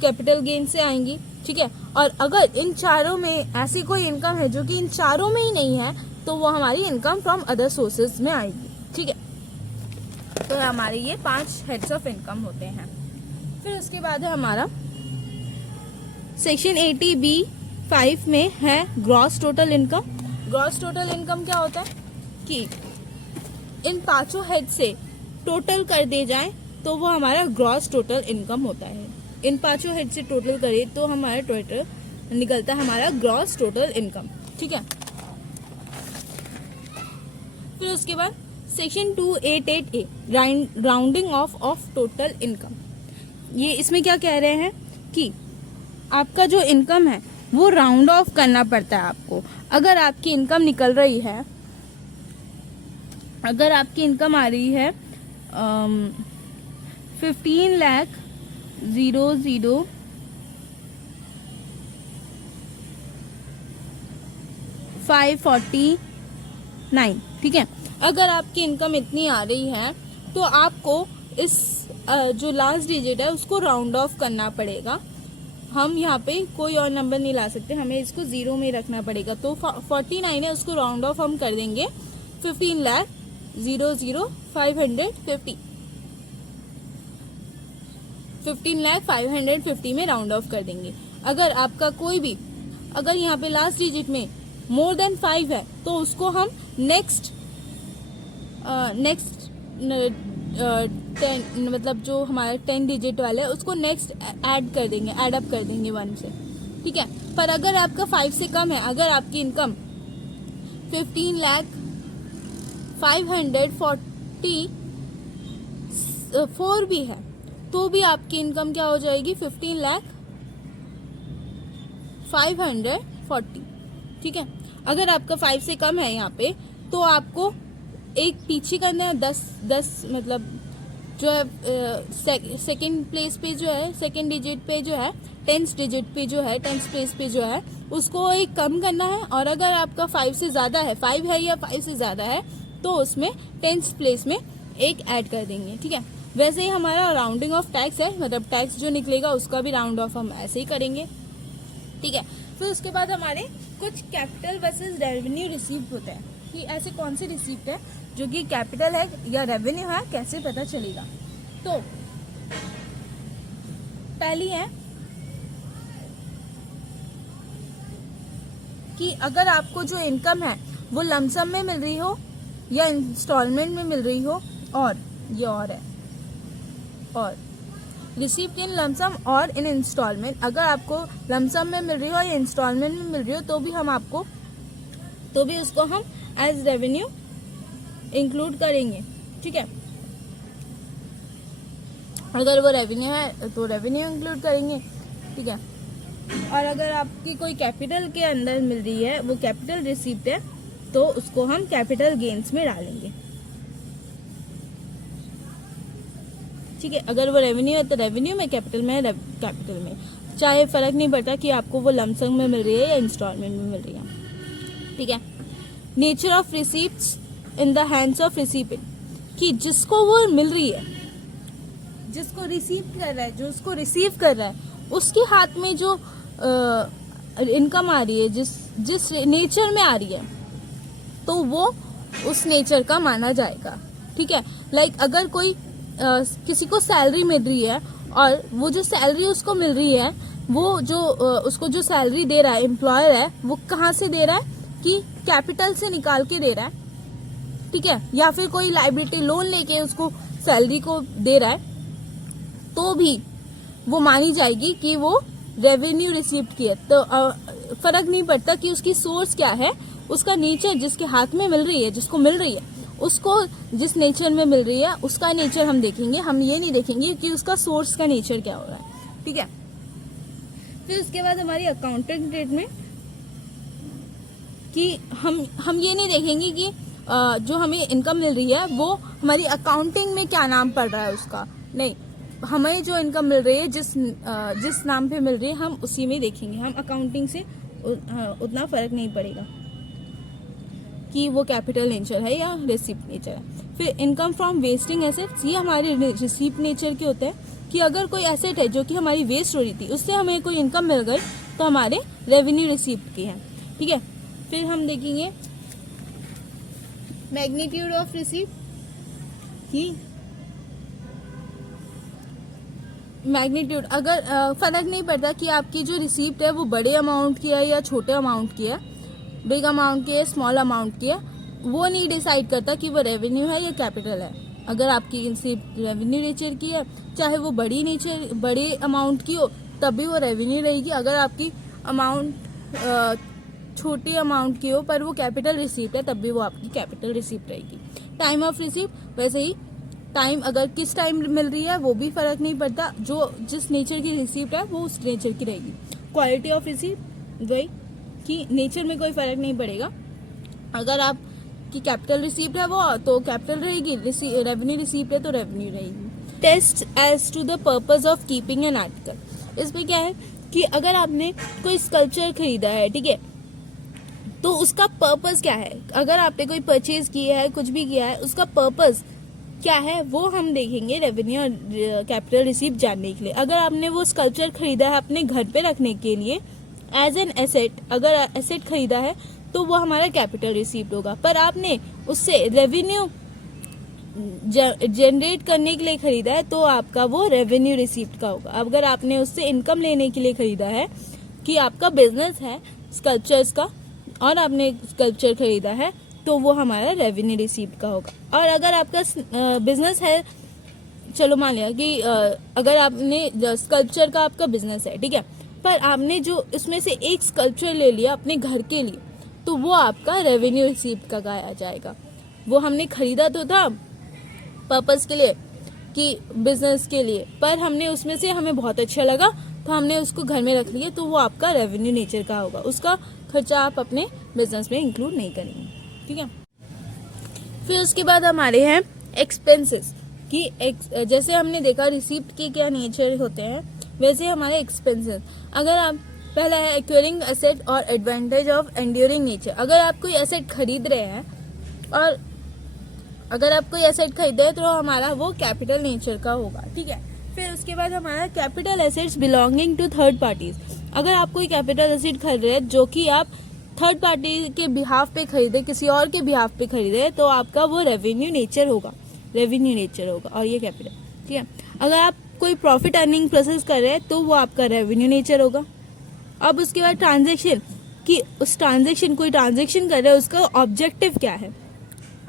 कैपिटल गेन से आएंगी, ठीक है। और अगर इन चारों में ऐसी कोई इनकम है जो कि इन चारों में ही नहीं है, तो वो हमारी इनकम फ्रॉम अदर सोर्सेज में आएगी, ठीक है। तो हमारे ये 5 हेड्स ऑफ इनकम होते हैं। फिर उसके बाद है हमारा सेक्शन 80B5 में है gross total income. Gross total income क्या होता है कि इन 5 हेड से टोटल कर दे जाए तो वो हमारा ग्रॉस टोटल इनकम होता है। इन 5 हेड से टोटल करे तो हमारा टोटल निकलता है हमारा ग्रॉस टोटल इनकम, ठीक है। फिर उसके बाद section 288A rounding off total income. ये इसमें क्या कह रहे हैं कि आपका जो इनकम है वो राउंड ऑफ करना पड़ता है आपको। अगर आपकी इनकम निकल रही है, अगर आपकी इनकम आ रही है 15,00,549, ठीक है। अगर आपकी इनकम इतनी आ रही है तो आपको इस जो लास्ट डिजिट है उसको राउंड ऑफ करना पड़ेगा। हम यहाँ पे कोई और नंबर नहीं ला सकते, हमें इसको 0 में रखना पड़ेगा। तो 49 है, उसको राउंड ऑफ हम कर देंगे 15,00,00550 15,00,550 में राउंड ऑफ कर देंगे। अगर आपका कोई भी, अगर यहाँ पे लास्ट डिजिट में मोर देन 5 है तो उसको हम नेक्स्ट 10 मतलब जो हमारा 10 डिजिट वाला है उसको नेक्स्ट ऐड कर देंगे, ऐड अप कर देंगे 1 से, ठीक है। पर अगर आपका 5 से कम है, अगर आपकी इनकम 15,00,544 भी है तो भी आपकी इनकम क्या हो जाएगी 15,00,540, ठीक है। अगर आपका 5 से कम है यहाँ पे तो आपको एक पीछे करना है 10 मतलब जो है सेकंड प्लेस पे जो है, सेकंड डिजिट पे जो है, 10th डिजिट पे जो है, 10th प्लेस पे जो है उसको एक कम करना है। और अगर आपका 5 से ज्यादा है, 5 है या 5 से ज्यादा है तो उसमें 10th प्लेस में एक ऐड कर देंगे, ठीक है। वैसे ही हमारा राउंडिंग ऑफ टैक्स है, मतलब टैक्स जो निकलेगा उसका भी राउंड ऑफ हम ऐसे ही करेंगे, ठीक है। फिर उसके बाद हमारे कुछ कैपिटल वर्सेस रेवेन्यू रिसीव्ड होते हैं कि ऐसे कौन से रिसीप्ट है जो कि कैपिटल है या रेवेन्यू है, कैसे पता चलेगा। तो पहली है कि अगर आपको जो इनकम है वो लमसम में मिल रही हो या इंस्टॉलमेंट में मिल रही हो, और ये और है, और रिसीप्ट इन लमसम और इन इंस्टॉलमेंट। अगर आपको लमसम में मिल रही हो या इंस्टॉलमेंट में मिल रही हो तो भी हम आपको, तो भी उसको हम एज रेवेन्यू इंक्लूड करेंगे, ठीक है। अगर वो रेवेन्यू है तो रेवेन्यू इंक्लूड करेंगे, ठीक है। और अगर आपकी कोई कैपिटल के अंदर मिल रही है, वो कैपिटल रिसीप्ट है, तो उसको हम कैपिटल गेन्स में डालेंगे, ठीक है। अगर वो रेवेन्यू है तो रेवेन्यू में, कैपिटल में कैपिटल में, चाहे फर्क नहीं पड़ता कि आपको वो लमसम में मिल रही है या इंस्टॉलमेंट में मिल रही है, ठीक है। Nature of receipts in the hands of recipient, कि जिसको वो मिल रही है, जिसको रिसीव कर रहा है, जो उसको रिसीव कर रहा है, उसके हाथ में जो इनकम आ रही है, जिस नेचर में आ रही है, तो वो उस नेचर का माना जाएगा, ठीक है। लाइक अगर कोई किसी को सैलरी मिल रही है और वो जो सैलरी उसको मिल रही है, वो जो उसको जो सैलरी दे रहा है एम्प्लॉयर है, वो कहाँ से दे रहा है कि कैपिटल से निकाल के दे रहा है, ठीक है, या फिर कोई लायबिलिटी लोन लेके उसको सैलरी को दे रहा है, तो भी वो मानी जाएगी कि वो रेवेन्यू रिसीव्ड की है। तो फर्क नहीं पड़ता कि उसकी सोर्स क्या है, उसका नेचर जिसके हाथ में मिल रही है, जिसको मिल रही है, उसको जिस नेचर में मिल रही है उसका नेचर हम देखेंगे। हम ये नहीं देखेंगे कि उसका सोर्स का नेचर क्या हो रहा है, ठीक है। फिर उसके बाद हमारी अकाउंटिंग ट्रीटमेंट, कि हम ये नहीं देखेंगे कि जो हमें इनकम मिल रही है वो हमारी अकाउंटिंग में क्या नाम पड़ रहा है उसका, नहीं, हमें जो इनकम मिल रही है जिस नाम पे मिल रही है हम उसी में देखेंगे। हम अकाउंटिंग से उतना फर्क नहीं पड़ेगा कि वो कैपिटल नेचर है या रिसिप्ट नेचर है। फिर इनकम फ्रॉम वेस्टिंग एसेट्स, ये हमारे रिसिप्ट नेचर के होते हैं कि अगर कोई एसेट है जो कि हमारी वेस्ट हो रही थी, उससे हमें कोई इनकम मिल गई, तो हमारे रेवेन्यू रिसीव्ड की है। ठीक है, फिर हम देखेंगे मैग्नीट्यूड ऑफ रिसीप्ट की मैग्नीट्यूड। अगर फर्क नहीं पड़ता कि आपकी जो रिसीप्ट है वो बड़े अमाउंट की है या छोटे अमाउंट की है, बिग अमाउंट की है, स्मॉल अमाउंट की है, वो नहीं डिसाइड करता कि वो रेवेन्यू है या कैपिटल है। अगर आपकी रिसीप्ट रेवेन्यू नेचर की है, चाहे वो बड़े अमाउंट की हो, तब भी वो रेवेन्यू रहेगी। अगर आपकी अमाउंट छोटी अमाउंट की हो पर वो कैपिटल रिसीप्ट है, तब भी वो आपकी कैपिटल रिसीप्ट रहेगी। टाइम ऑफ रिसीप्ट, वैसे ही टाइम अगर किस टाइम मिल रही है वो भी फर्क नहीं पड़ता, जो जिस नेचर की रिसीप्ट है वो उस नेचर की रहेगी। क्वालिटी ऑफ रिसीप्ट वही कि नेचर में कोई फर्क नहीं पड़ेगा। अगर आप की कैपिटल रिसीप्ट है वो तो कैपिटल रहेगी, रेवेन्यू रिसीप्ट है तो रेवेन्यू रहेगी। Test as to the purpose of keeping an article. इसमें क्या है कि अगर आपने कोई स्कल्पचर खरीदा है, ठीक है, तो उसका पर्पस क्या है। अगर आपने कोई परचेज किया है, कुछ भी किया है, उसका पर्पस क्या है वो हम देखेंगे रेवेन्यू और कैपिटल रिसीप्ट जानने के लिए। अगर आपने वो स्कल्पचर खरीदा है अपने घर पे रखने के लिए एज एन एसेट, अगर एसेट खरीदा है तो वो हमारा कैपिटल रिसीप्ट होगा। पर आपने उससे रेवेन्यू जनरेट करने के लिए खरीदा है तो आपका वो रेवेन्यू रिसीप्ट का होगा। अगर आपने उससे इनकम लेने के लिए खरीदा है, कि आपका बिजनेस है स्कल्पचर्स का और आपने स्कल्पचर खरीदा है, तो वो हमारा रेवेन्यू रिसीप्ट का होगा। और अगर आपका बिजनेस है, चलो मान लिया कि अगर आपने स्कल्पचर का आपका बिजनेस है, ठीक है, पर आपने जो इसमें से एक स्कल्पचर ले लिया अपने घर के लिए, तो वो आपका रेवेन्यू रिसीप्ट का गाया जाएगा। वो हमने खरीदा तो था पर्पस के लिए कि बिजनेस के लिए, पर हमने उसमें से हमें बहुत अच्छा लगा तो हमने उसको घर में रख लिया, तो वो आपका रेवेन्यू नेचर का होगा। उसका खर्चा आप अपने बिजनेस में इंक्लूड नहीं करेंगे। ठीक है, फिर उसके बाद हमारे हैं एक्सपेंसेस कि जैसे हमने देखा रिसीप्ट के क्या नेचर होते हैं, वैसे हमारे एक्सपेंसेस। अगर आप पहला है एक्वायरिंग एसेट और एडवांटेज ऑफ एंड्यूरिंग नेचर। अगर आप कोई एसेट खरीद रहे हैं और अगर आप कोई एसेट खरीद रहे हैं तो हमारा वो कैपिटल नेचर का होगा। ठीक है, फिर उसके बाद हमारा capital assets belonging to third parties. अगर आप कोई कैपिटल एसेट खरीद रहे हैं जो कि आप थर्ड पार्टी के बिहाफ पे खरीदे, किसी और के बिहाफ पे खरीदे, तो आपका वो रेवेन्यू नेचर होगा, और ये कैपिटल। ठीक है, अगर आप कोई प्रॉफिट अर्निंग प्रोसेस कर रहे हैं तो वो आपका रेवेन्यू नेचर होगा। अब उसके बाद ट्रांजैक्शन, कि उस ट्रांजैक्शन कोई ट्रांजैक्शन कर रहे हैं उसका ऑब्जेक्टिव क्या है।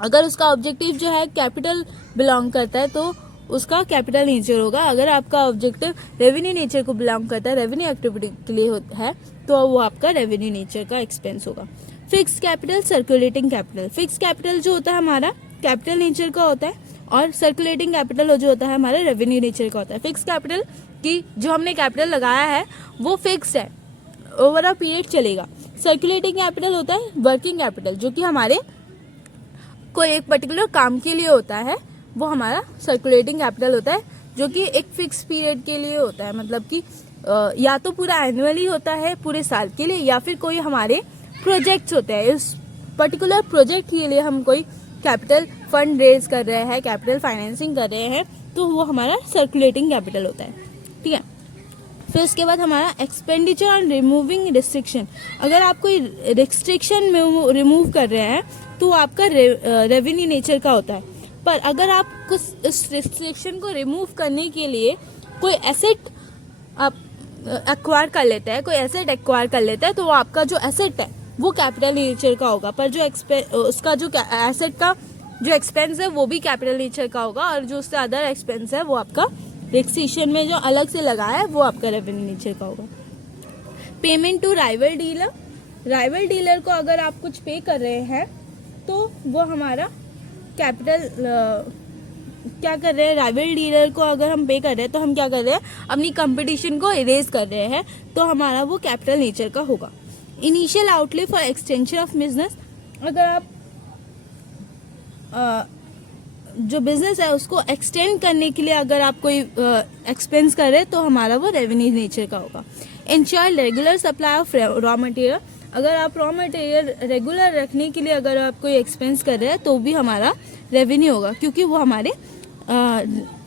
अगर उसका ऑब्जेक्टिव जो है कैपिटल बिलोंग करता है तो उसका कैपिटल नेचर होगा। अगर आपका ऑब्जेक्टिव रेवेन्यू नेचर को बिलोंग करता है, रेवेन्यू एक्टिविटी के लिए है, तो वो आपका रेवेन्यू नेचर का एक्सपेंस होगा। Fix capital, circulating capital. Fix capital जो होता है हमारा कैपिटल नेचर का होता है और सर्कुलेटिंग कैपिटल जो होता है हमारा रेवेन्यू नेचर का होता है। फिक्स कैपिटल की जो हमने कैपिटल लगाया है वो फिक्स है, ओवर अ पीरियड चलेगा। सर्कुलेटिंग कैपिटल होता है वर्किंग कैपिटल, जो कि हमारे कोई एक पर्टिकुलर काम के लिए होता है, वो हमारा सर्कुलेटिंग कैपिटल होता है, जो कि एक फिक्स पीरियड के लिए होता है। मतलब कि या तो पूरा एनुअली होता है पूरे साल के लिए, या फिर कोई हमारे प्रोजेक्ट्स होते हैं, इस पर्टिकुलर प्रोजेक्ट के लिए हम कोई कैपिटल फंड रेज कर रहे हैं, कैपिटल फाइनेंसिंग कर रहे हैं, तो वो हमारा सर्कुलेटिंग कैपिटल होता है। ठीक है, फिर उसके बाद हमारा एक्सपेंडिचर एंड रिमूविंग रिस्ट्रिक्शन। अगर आप कोई रिस्ट्रिक्शन रिमूव कर रहे हैं तो आपका रेवेन्यू नेचर का होता है। पर अगर आप कुछ इस रिस्ट्रिक्शन को रिमूव करने के लिए कोई एसेट आप एक्वायर कर लेते हैं, तो वो आपका जो एसेट है वो कैपिटल नेचर का होगा। पर जो उसका जो एसेट का जो एक्सपेंस है वो भी कैपिटल नेचर का होगा, और जो उससे अदर एक्सपेंस है वो आपका रिस्ट्रिक्शन में जो अलग से लगा है वो आपका रेवेन्यू नेचर का होगा। पेमेंट टू राइवल डीलर को अगर आप कुछ पे कर रहे हैं तो वो हमारा कैपिटल क्या कर रहे हैं, राइवल डीलर को अगर हम पे कर रहे हैं तो हम क्या कर रहे हैं, अपनी कंपटीशन को इरेज कर रहे हैं, तो हमारा वो कैपिटल नेचर का होगा। Initial outlay for extension of business. अगर आप जो बिजनेस है उसको एक्सटेंड करने के लिए अगर आप कोई एक्सपेंस कर रहे हैं तो हमारा वो रेवेन्यू नेचर का होगा। Ensure regular supply of raw material. अगर आप रॉ मटेरियल रेगुलर रखने के लिए अगर आप कोई एक्सपेंस कर रहे हैं तो भी हमारा रेवेन्यू होगा, क्योंकि वो हमारे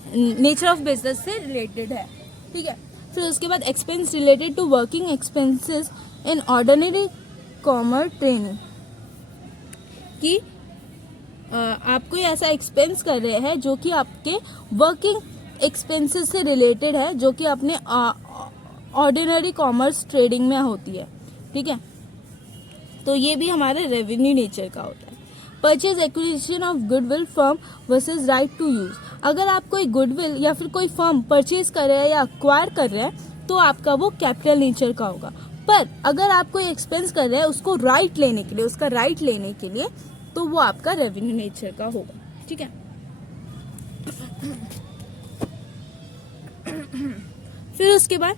नेचर ऑफ बिजनेस से रिलेटेड है, ठीक है। फिर उसके बाद expense related to working expenses in ordinary commerce training, कि आप कोई ऐसा एक्सपेंस कर रहे हैं जो कि आपके वर्किंग एक्सपेंसेस से रिलेटेड है, जो कि अपने ऑर्डिनरी कॉमर्स ट्रेडिंग में होती है, ठीक है। तो ये भी हमारे रेवेन्यू नेचर का होता है। Purchase acquisition of goodwill firm versus right to use, अगर आप कोई गुडविल या फिर कोई फर्म परचेज कर रहे हैं या अक्वायर कर रहे हैं तो आपका वो कैपिटल नेचर का होगा। पर अगर आप कोई एक्सपेंस कर रहे हैं उसको राइट लेने के लिए, उसका राइट लेने के लिए, तो वो आपका रेवेन्यू नेचर का होगा, ठीक है। फिर उसके बाद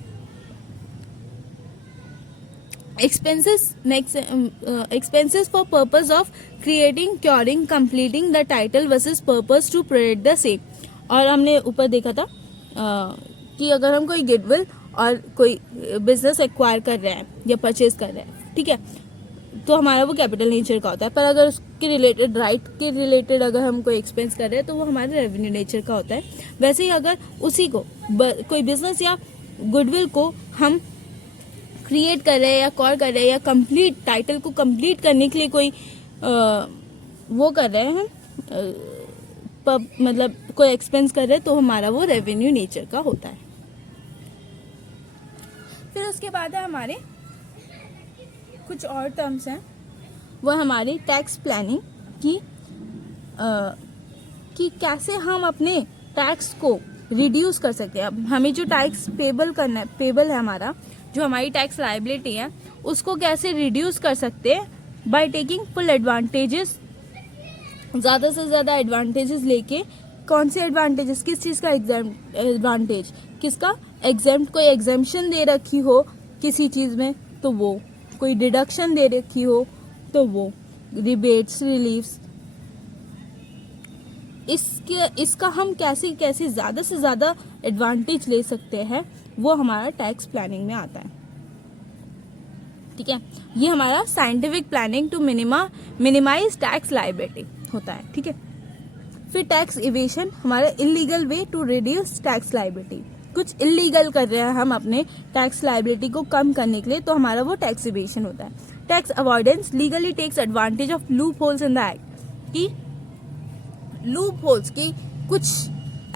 expenses, next expenses for purpose of creating, curing, completing the title versus purpose to protect the same. और हमने ऊपर देखा था कि अगर हम कोई गुडविल और कोई बिजनेस एक्वायर कर रहे हैं या परचेज कर रहे हैं, ठीक है, तो हमारा वो कैपिटल नेचर का होता है। पर अगर उसके रिलेटेड, राइट के रिलेटेड अगर हम कोई एक्सपेंस कर रहे हैं तो वो हमारे रेवेन्यू नेचर का होता है। वैसे ही अगर उसी को कोई बिजनेस या गुडविल को हम क्रिएट कर रहे हैं या कॉल कर रहे हैं या कंप्लीट टाइटल को कंप्लीट करने के लिए कोई वो कर रहे हैं, मतलब कोई एक्सपेंस कर रहे हैं, तो हमारा वो रेवेन्यू नेचर का होता है। फिर उसके बाद है हमारे कुछ और टर्म्स हैं, वो हमारी टैक्स प्लानिंग कि कैसे हम अपने टैक्स को रिड्यूस कर सकते हैं। अब हमें जो टैक्स पेबल है हमारा, जो हमारी टैक्स लायबिलिटी है, उसको कैसे रिड्यूस कर सकते हैं बाय टेकिंग फुल एडवांटेजेस, ज़्यादा से ज़्यादा एडवांटेजेस लेके। कौन से एडवांटेजेस, किस चीज़ का एडवांटेज, किसका एग्जेम्प्ट, कोई एग्जेम्पशन दे रखी हो किसी चीज़ में तो वो, कोई डिडक्शन दे रखी हो तो वो, रिबेट्स, रिलीफ्स, इसका हम कैसे कैसे ज़्यादा से ज़्यादा एडवांटेज ले सकते हैं, वो हमारा टैक्स प्लानिंग में आता है, ठीक है। ये हमारा scientific planning to minimise tax liability होता है, ठीक है। फिर टैक्स इवेशन, हमारा illegal way to reduce tax liability, कुछ इलीगल कर रहे हैं हम अपने टैक्स लायबिलिटी को कम करने के लिए, तो हमारा वो टैक्स इवेशन होता है। Tax avoidance, legally tax advantage of loopholes in the act, कि लूप होल्स की कुछ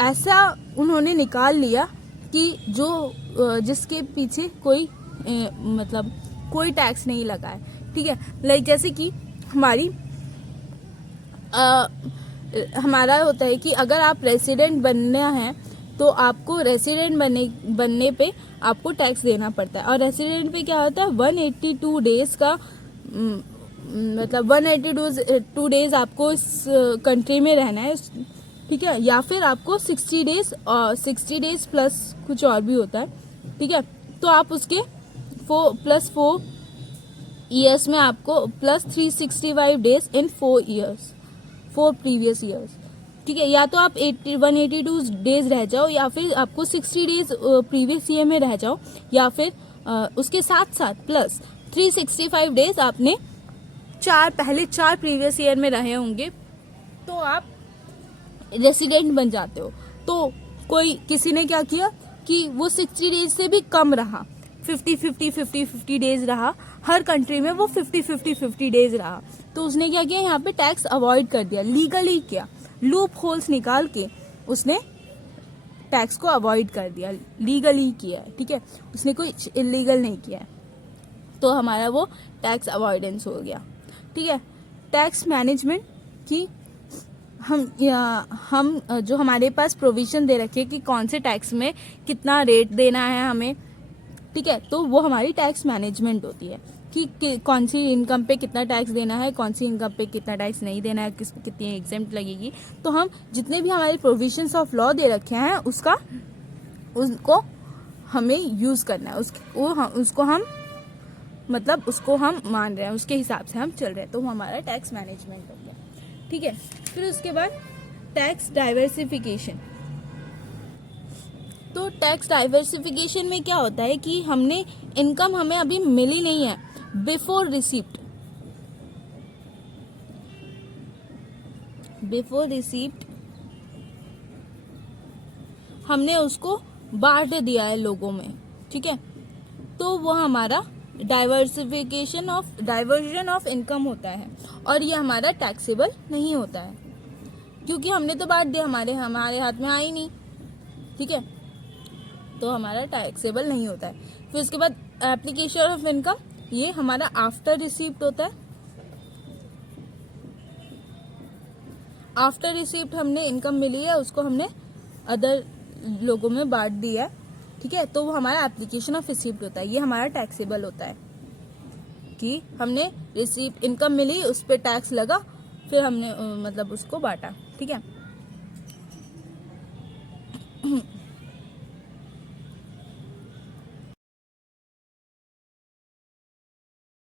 ऐसा उन्होंने निकाल लिया कि जो जिसके पीछे कोई मतलब कोई टैक्स नहीं लगा है, ठीक है। लाइक जैसे कि हमारा होता है कि अगर आप रेसिडेंट बनना है तो आपको रेसिडेंट बनने पे आपको टैक्स देना पड़ता है। और रेसिडेंट पे क्या होता है, 182 डेज का मतलब 182 डेज आपको इस कंट्री में रहना है, ठीक है। या फिर आपको 60 डेज और 60 डेज प्लस कुछ और भी होता है, ठीक है। तो आप उसके +4 ईयर्स में आपको plus 365 days in 4 previous years, ठीक है। या तो आप 182 डेज रह जाओ, या फिर आपको 60 डेज प्रीवियस ईयर में रह जाओ, या फिर उसके साथ साथ प्लस 365 डेज आपने पहले 4 प्रीवियस ईयर में रहे होंगे, तो आप रेसिडेंट बन जाते हो। तो किसी ने क्या किया कि वो 60 डेज से भी कम रहा, 50 डेज रहा, हर कंट्री में वो 50 डेज रहा, तो उसने क्या किया, यहाँ पे टैक्स अवॉइड कर दिया, लीगली किया, लूप होल्स निकाल के उसने टैक्स को अवॉइड कर दिया, लीगली किया है, ठीक है। उसने कोई इलीगल नहीं किया है, तो हमारा वो टैक्स अवॉइडेंस हो गया, ठीक है। टैक्स मैनेजमेंट की हम जो हमारे पास प्रोविजन दे रखे कि कौन से टैक्स में कितना रेट देना है हमें, ठीक है, तो वो हमारी टैक्स मैनेजमेंट होती है कि कौन सी इनकम पे कितना टैक्स देना है, कौन सी इनकम पे कितना टैक्स नहीं देना है, कितनी एग्जेम्प्ट लगेगी। तो हम जितने भी हमारे प्रोविजंस ऑफ लॉ दे रखे हैं उसको हमें यूज़ करना है, उसको हम मान रहे हैं, उसके हिसाब से हम चल रहे हैं, तो वो हमारा टैक्स मैनेजमेंट हो गया, ठीक है। फिर उसके बाद टैक्स डाइवर्सिफिकेशन। तो टैक्स डाइवर्सिफिकेशन में क्या होता है कि इनकम हमें अभी मिली नहीं है बिफोर रिसीप्ट, हमने उसको बांट दिया है लोगों में, ठीक है, तो वो हमारा diversification of diversion of income होता है, और ये हमारा टैक्सेबल नहीं होता है, क्योंकि हमने तो बांट दिया, हमारे हाथ में आई नहीं, ठीक है, तो हमारा टैक्सेबल नहीं होता है। फिर उसके बाद एप्लीकेशन ऑफ इनकम, ये हमारा आफ्टर रिसीप्ट होता है। आफ्टर रिसीप्ट हमने इनकम मिली है, उसको हमने अदर लोगों में बांट दिया है, ठीक है, तो वो हमारा एप्लीकेशन ऑफ रिसीप्ट होता है। ये हमारा टैक्सेबल होता है कि हमने रिसीप्ट इनकम मिली, उस पर टैक्स लगा, फिर हमने मतलब उसको बांटा, ठीक है।